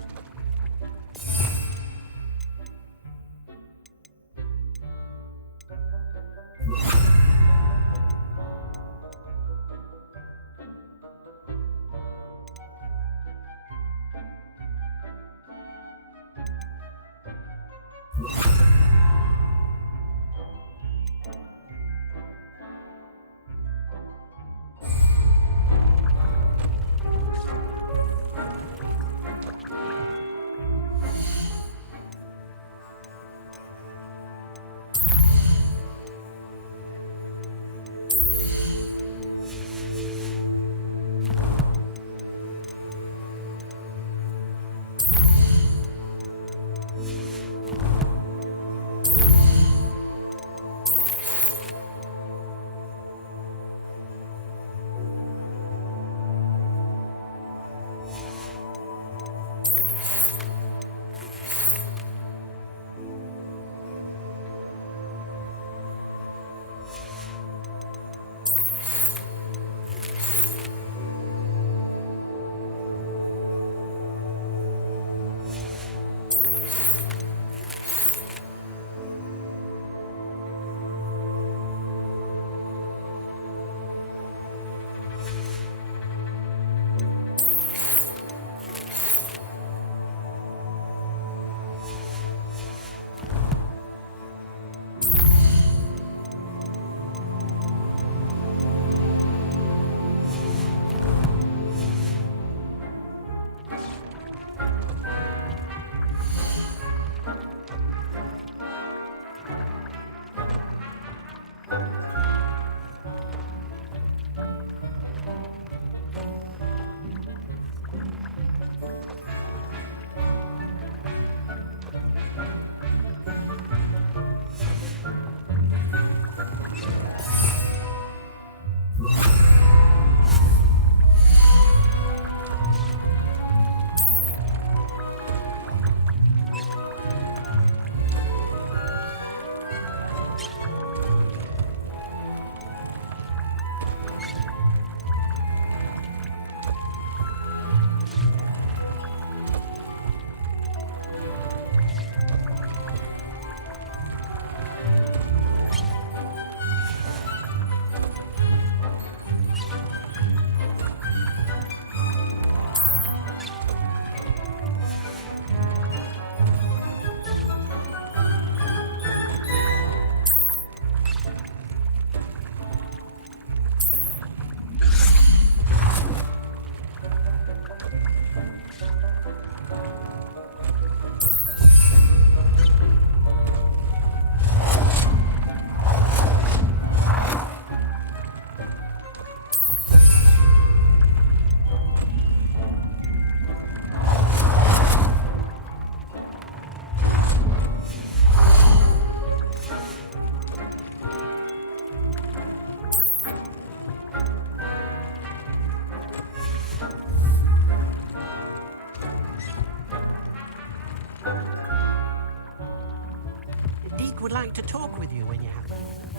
Would like to talk with you when you have a moment.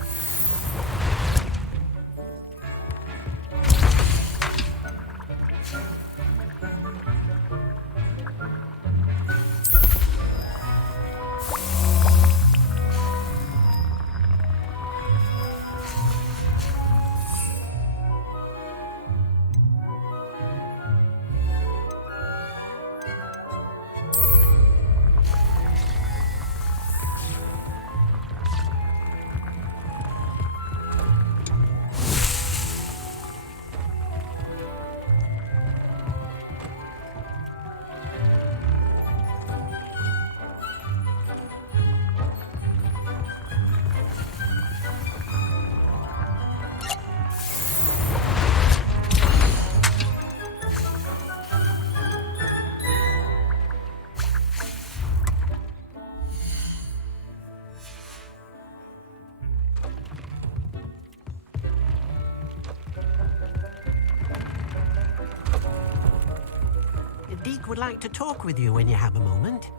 Deek would like to talk with you when you have a moment.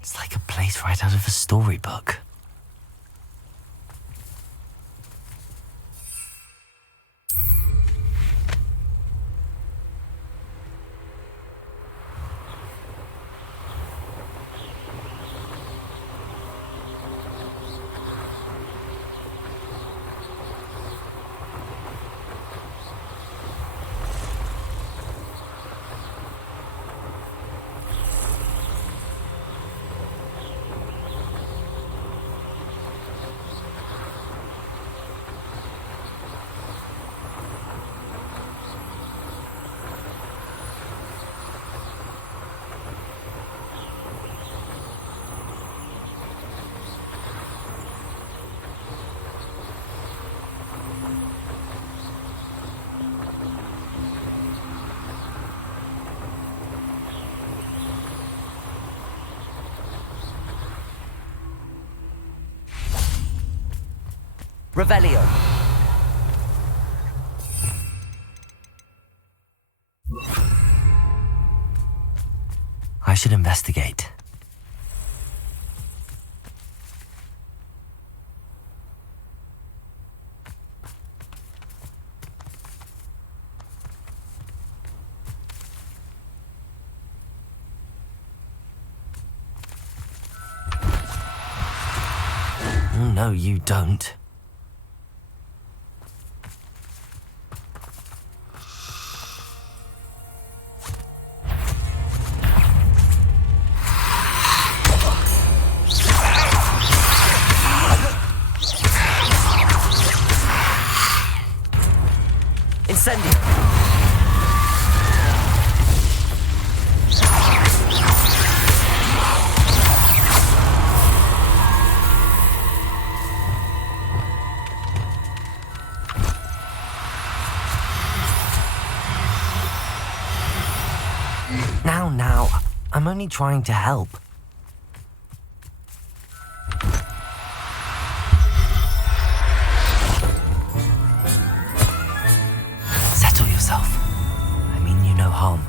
It's like a place right out of a storybook. Revelio. I should investigate. No, you don't. Incendio. Now, I'm only trying to help. Settle yourself. I mean you no harm.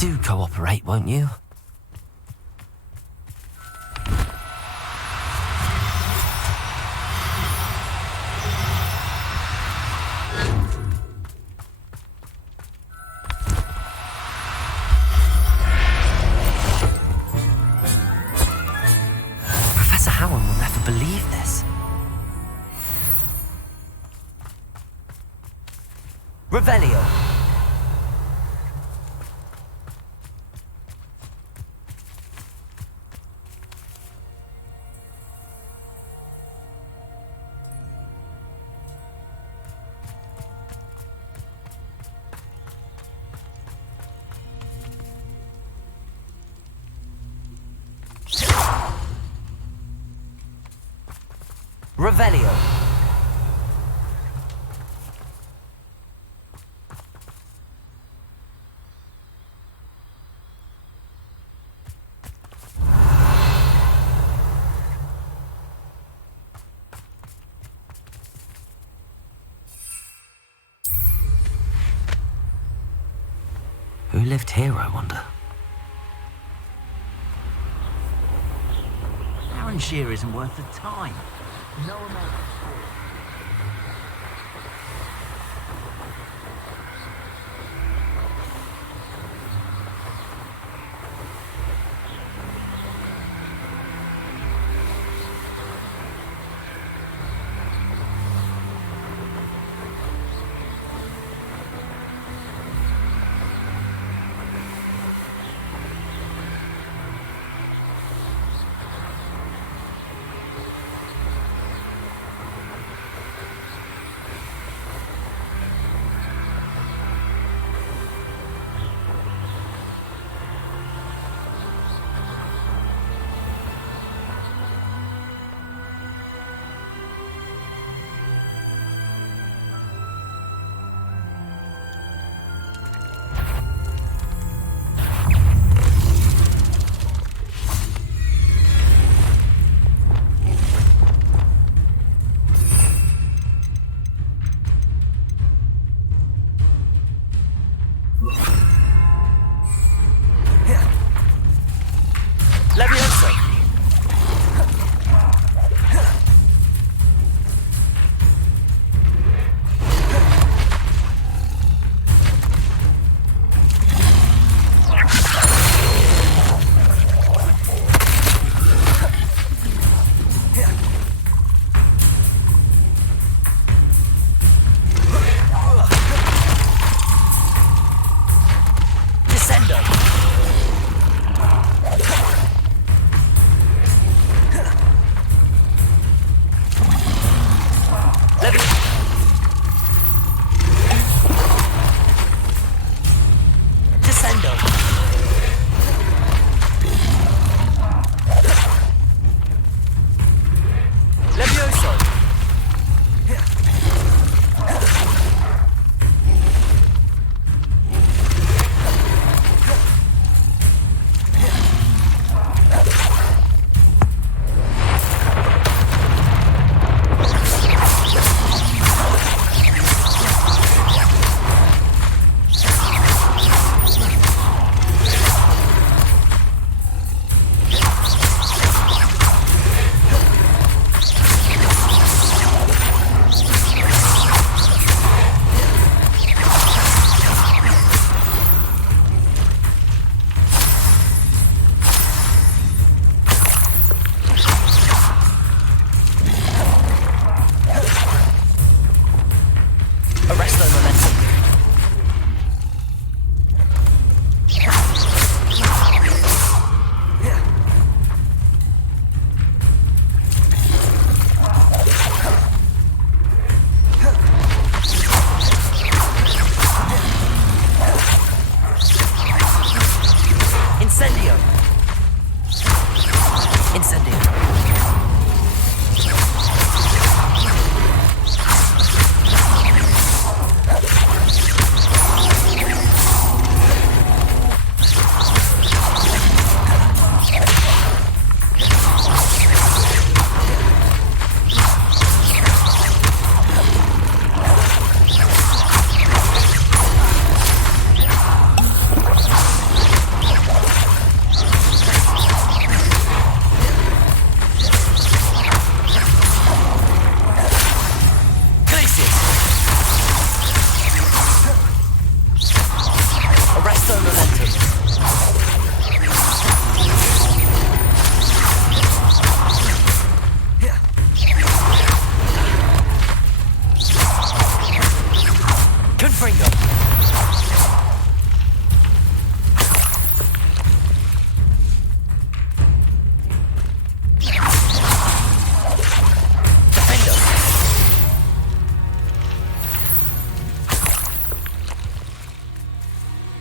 Do cooperate, won't you? Believe this. Revelio. Revelio. lived here, I wonder? Sheer isn't worth the time. No amount.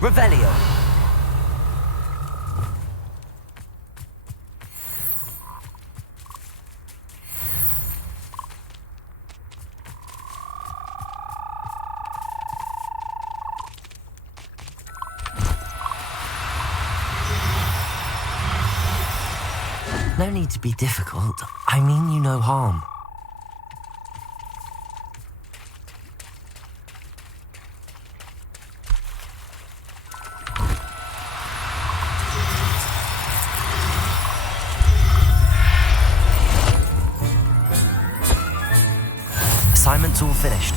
Revelio. No need to be difficult. I mean you no harm. It's all finished.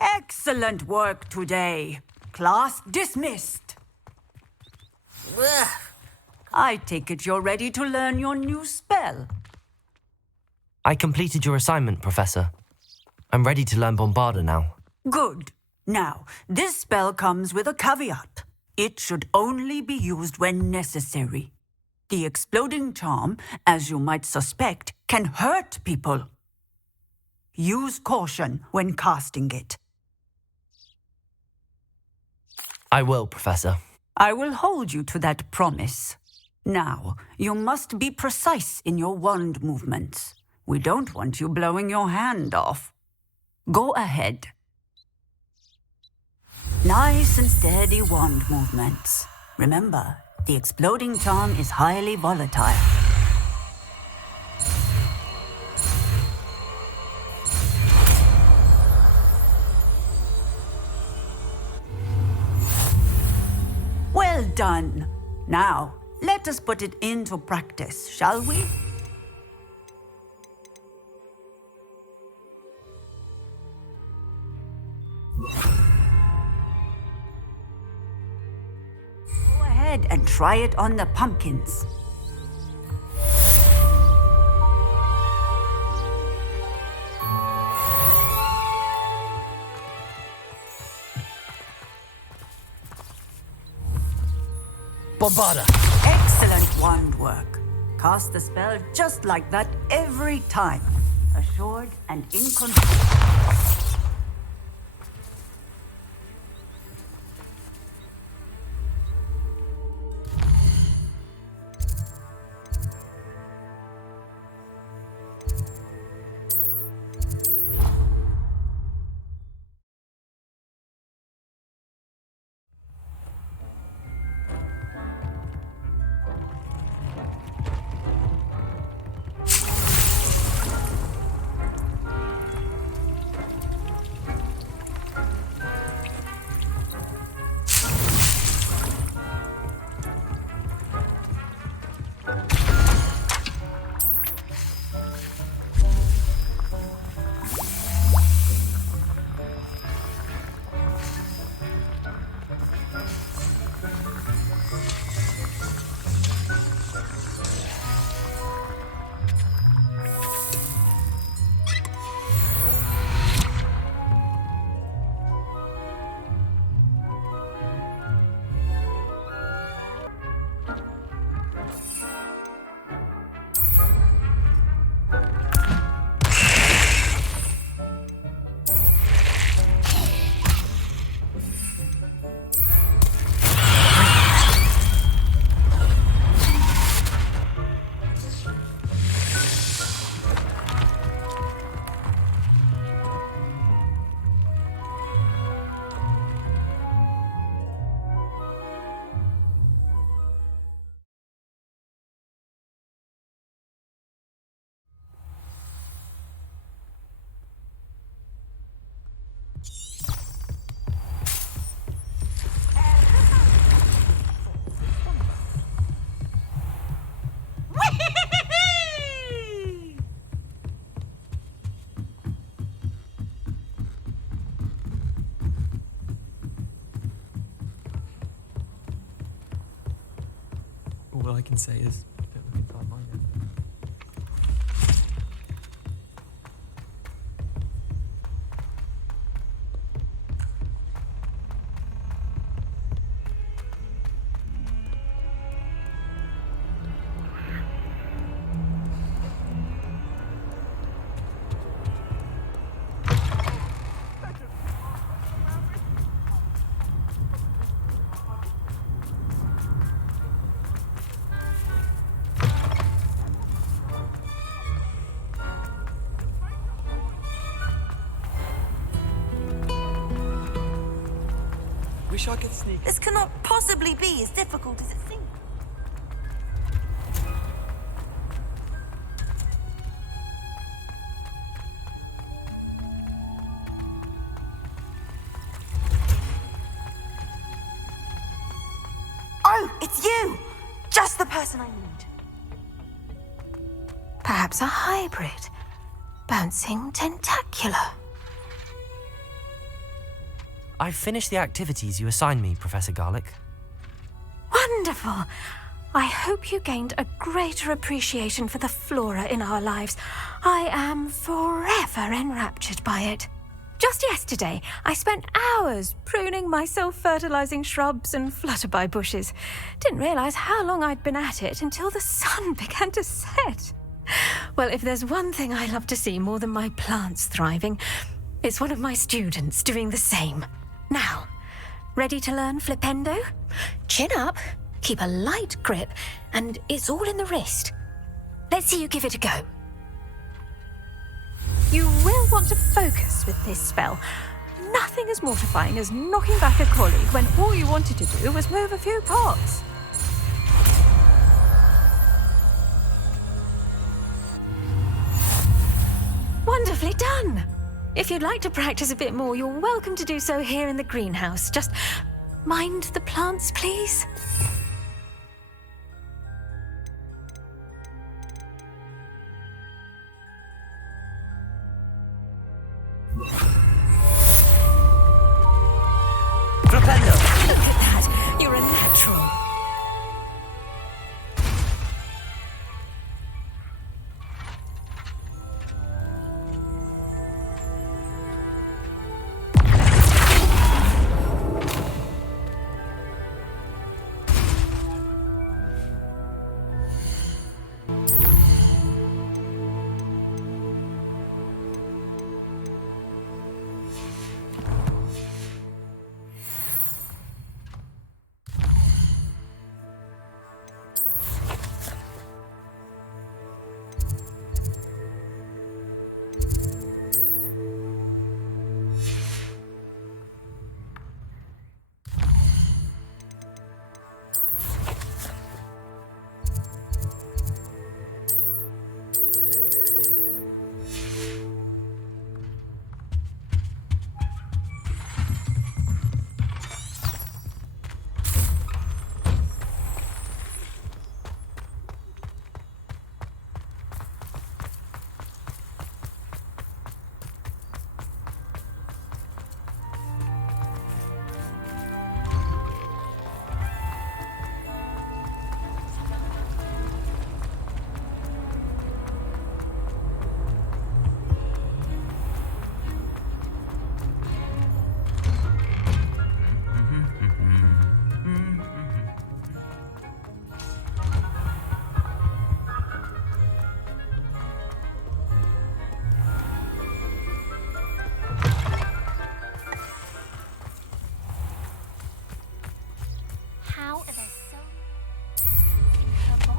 Excellent work today. Class dismissed. I take it you're ready to learn your new spell. I completed your assignment, Professor. I'm ready to learn Bombarda now. Good. Now, this spell comes with a caveat. It should only be used when necessary. The exploding charm, as you might suspect, can hurt people. Use caution when casting it. I will, Professor. I will hold you to that promise. Now, you must be precise in your wand movements. We don't want you blowing your hand off. Go ahead. Nice and steady wand movements. Remember, the exploding charm is highly volatile. Well done. Now, let us put it into practice, shall we? Go ahead and try it on the pumpkins. Bombarda! Excellent wand work. Cast the spell just like that every time. Assured and in control. All I can say is that we can find mine. wish I could sneak. This cannot possibly be as difficult as it seems. Oh, it's you! Just the person I need. Perhaps a hybrid. Bouncing tentacular. I've finished the activities you assigned me, Professor Garlick. Wonderful! I hope you gained a greater appreciation for the flora in our lives. I am forever enraptured by it. Just yesterday, I spent hours pruning my self-fertilizing shrubs and flutterby bushes. Didn't realize how long I'd been at it until the sun began to set. Well, if there's one thing I love to see more than my plants thriving, it's one of my students doing the same. Now, ready to learn flipendo? Chin up, keep a light grip, and it's all in the wrist. Let's see you give it a go. You will want to focus with this spell. Nothing as mortifying as knocking back a colleague when all you wanted to do was move a few pots. Wonderfully done! If you'd like to practice a bit more, you're welcome to do so here in the greenhouse. Just mind the plants, please. Flipendo! Look at that! You're a natural.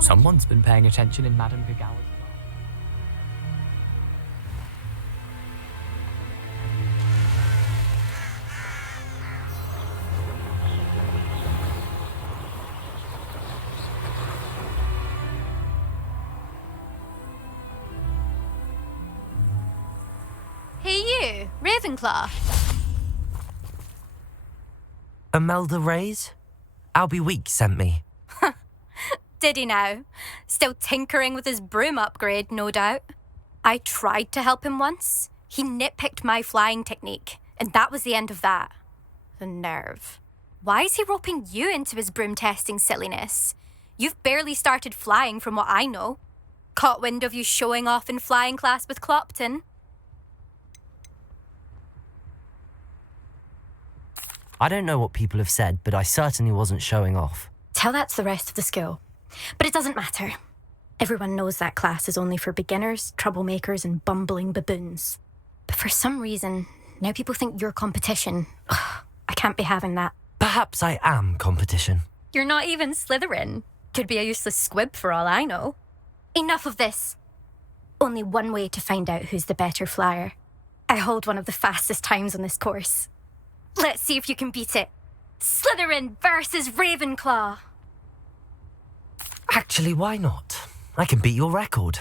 Someone's been paying attention in Madame Gagawa's. Hey you, Ravenclaw. Imelda Reyes? Albie Week sent me. Did he now? Still tinkering with his broom upgrade, no doubt. I tried to help him once. He nitpicked my flying technique, and that was the end of that. The nerve. Why is he roping you into his broom testing silliness? You've barely started flying from what I know. Caught wind of you showing off in flying class with Clopton. I don't know what people have said, but I certainly wasn't showing off. Tell that to the rest of the school. But it doesn't matter. Everyone knows that class is only for beginners, troublemakers, and bumbling baboons. But for some reason, now people think you're competition. Ugh, I can't be having that. Perhaps I am competition. You're not even Slytherin. Could be a useless squib for all I know. Enough of this. Only one way to find out who's the better flyer. I hold one of the fastest times on this course. Let's see if you can beat it. Slytherin versus Ravenclaw. Actually, why not? I can beat your record.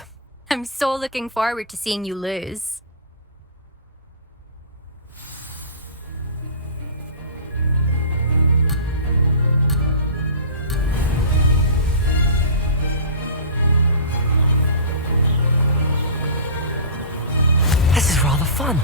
I'm so looking forward to seeing you lose. This is rather fun.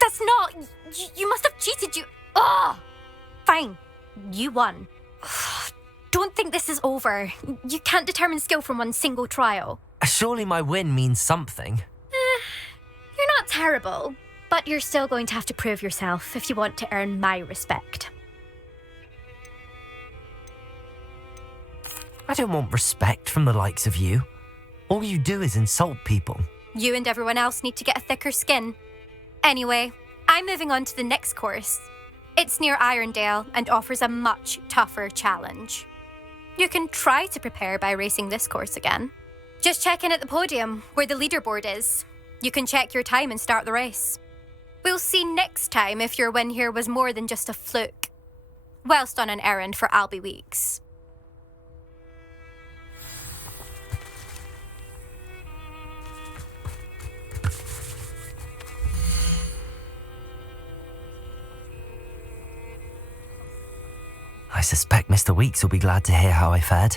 That's not... You must have cheated, you... Ugh! Fine. You won. Don't think this is over. You can't determine skill from one single trial. Surely my win means something. You're not terrible, but you're still going to have to prove yourself if you want to earn my respect. I don't want respect from the likes of you. All you do is insult people. You and everyone else need to get a thicker skin. Anyway, I'm moving on to the next course. It's near Irondale and offers a much tougher challenge. You can try to prepare by racing this course again. Just check in at the podium, where the leaderboard is. You can check your time and start the race. We'll see next time if your win here was more than just a fluke. Whilst on an errand for Albie Weeks. I suspect Mr. Weeks will be glad to hear how I fared.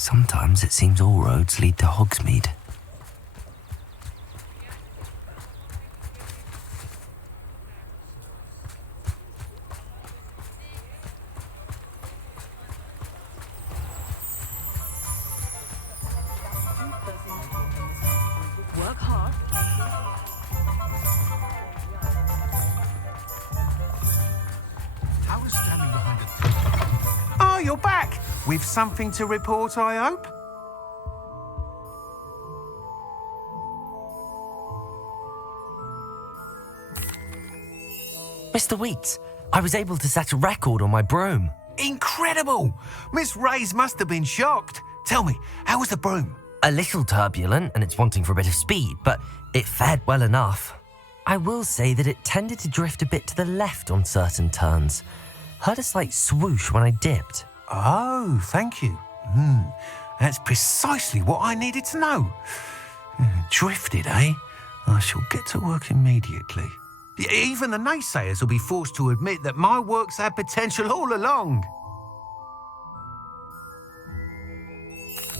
Sometimes it seems all roads lead to Hogsmeade. Work hard. I was standing behind a... Oh, you're back! With something to report, I hope? Mr. Weeks, I was able to set a record on my broom. Incredible! Miss Reyes must have been shocked. Tell me, how was the broom? A little turbulent and it's wanting for a bit of speed, but it fared well enough. I will say that it tended to drift a bit to the left on certain turns. Heard a slight swoosh when I dipped. Oh, thank you. That's precisely what I needed to know. Drifted, eh? I shall get to work immediately. Even the naysayers will be forced to admit that my work's had potential all along.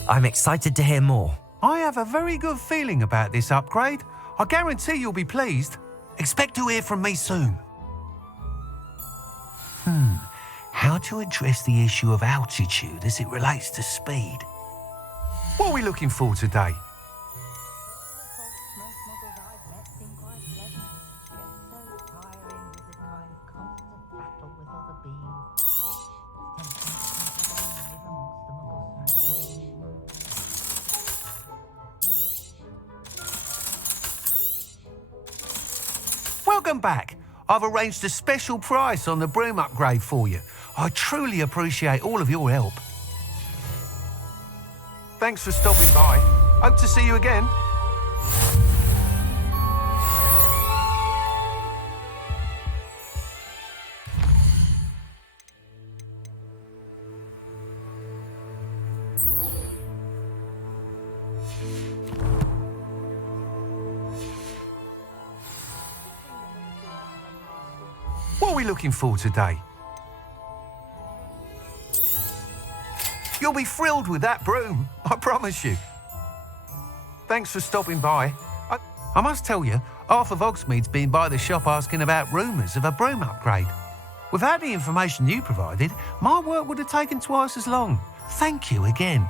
I'm excited to hear more. I have a very good feeling about this upgrade. I guarantee you'll be pleased. Expect to hear from me soon. How to address the issue of altitude as it relates to speed? What are we looking for today? Welcome back. I've arranged a special price on the broom upgrade for you. I truly appreciate all of your help. Thanks for stopping by. Hope to see you again. What are we looking for today? You'll be thrilled with that broom, I promise you. Thanks for stopping by. I must tell you, half of Hogsmeade's been by the shop asking about rumours of a broom upgrade. Without the information you provided, my work would have taken twice as long. Thank you again.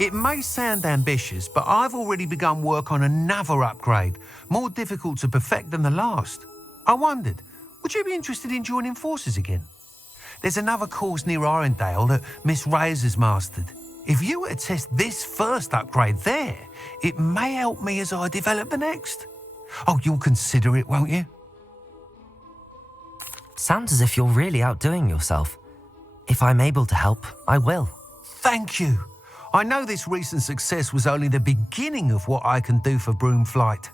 It may sound ambitious, but I've already begun work on another upgrade, more difficult to perfect than the last. I wondered, would you be interested in joining forces again? There's another course near Arendelle that Miss Reyes has mastered. If you were to test this first upgrade there, it may help me as I develop the next. Oh, you'll consider it, won't you? Sounds as if you're really outdoing yourself. If I'm able to help, I will. Thank you. I know this recent success was only the beginning of what I can do for Broom Flight.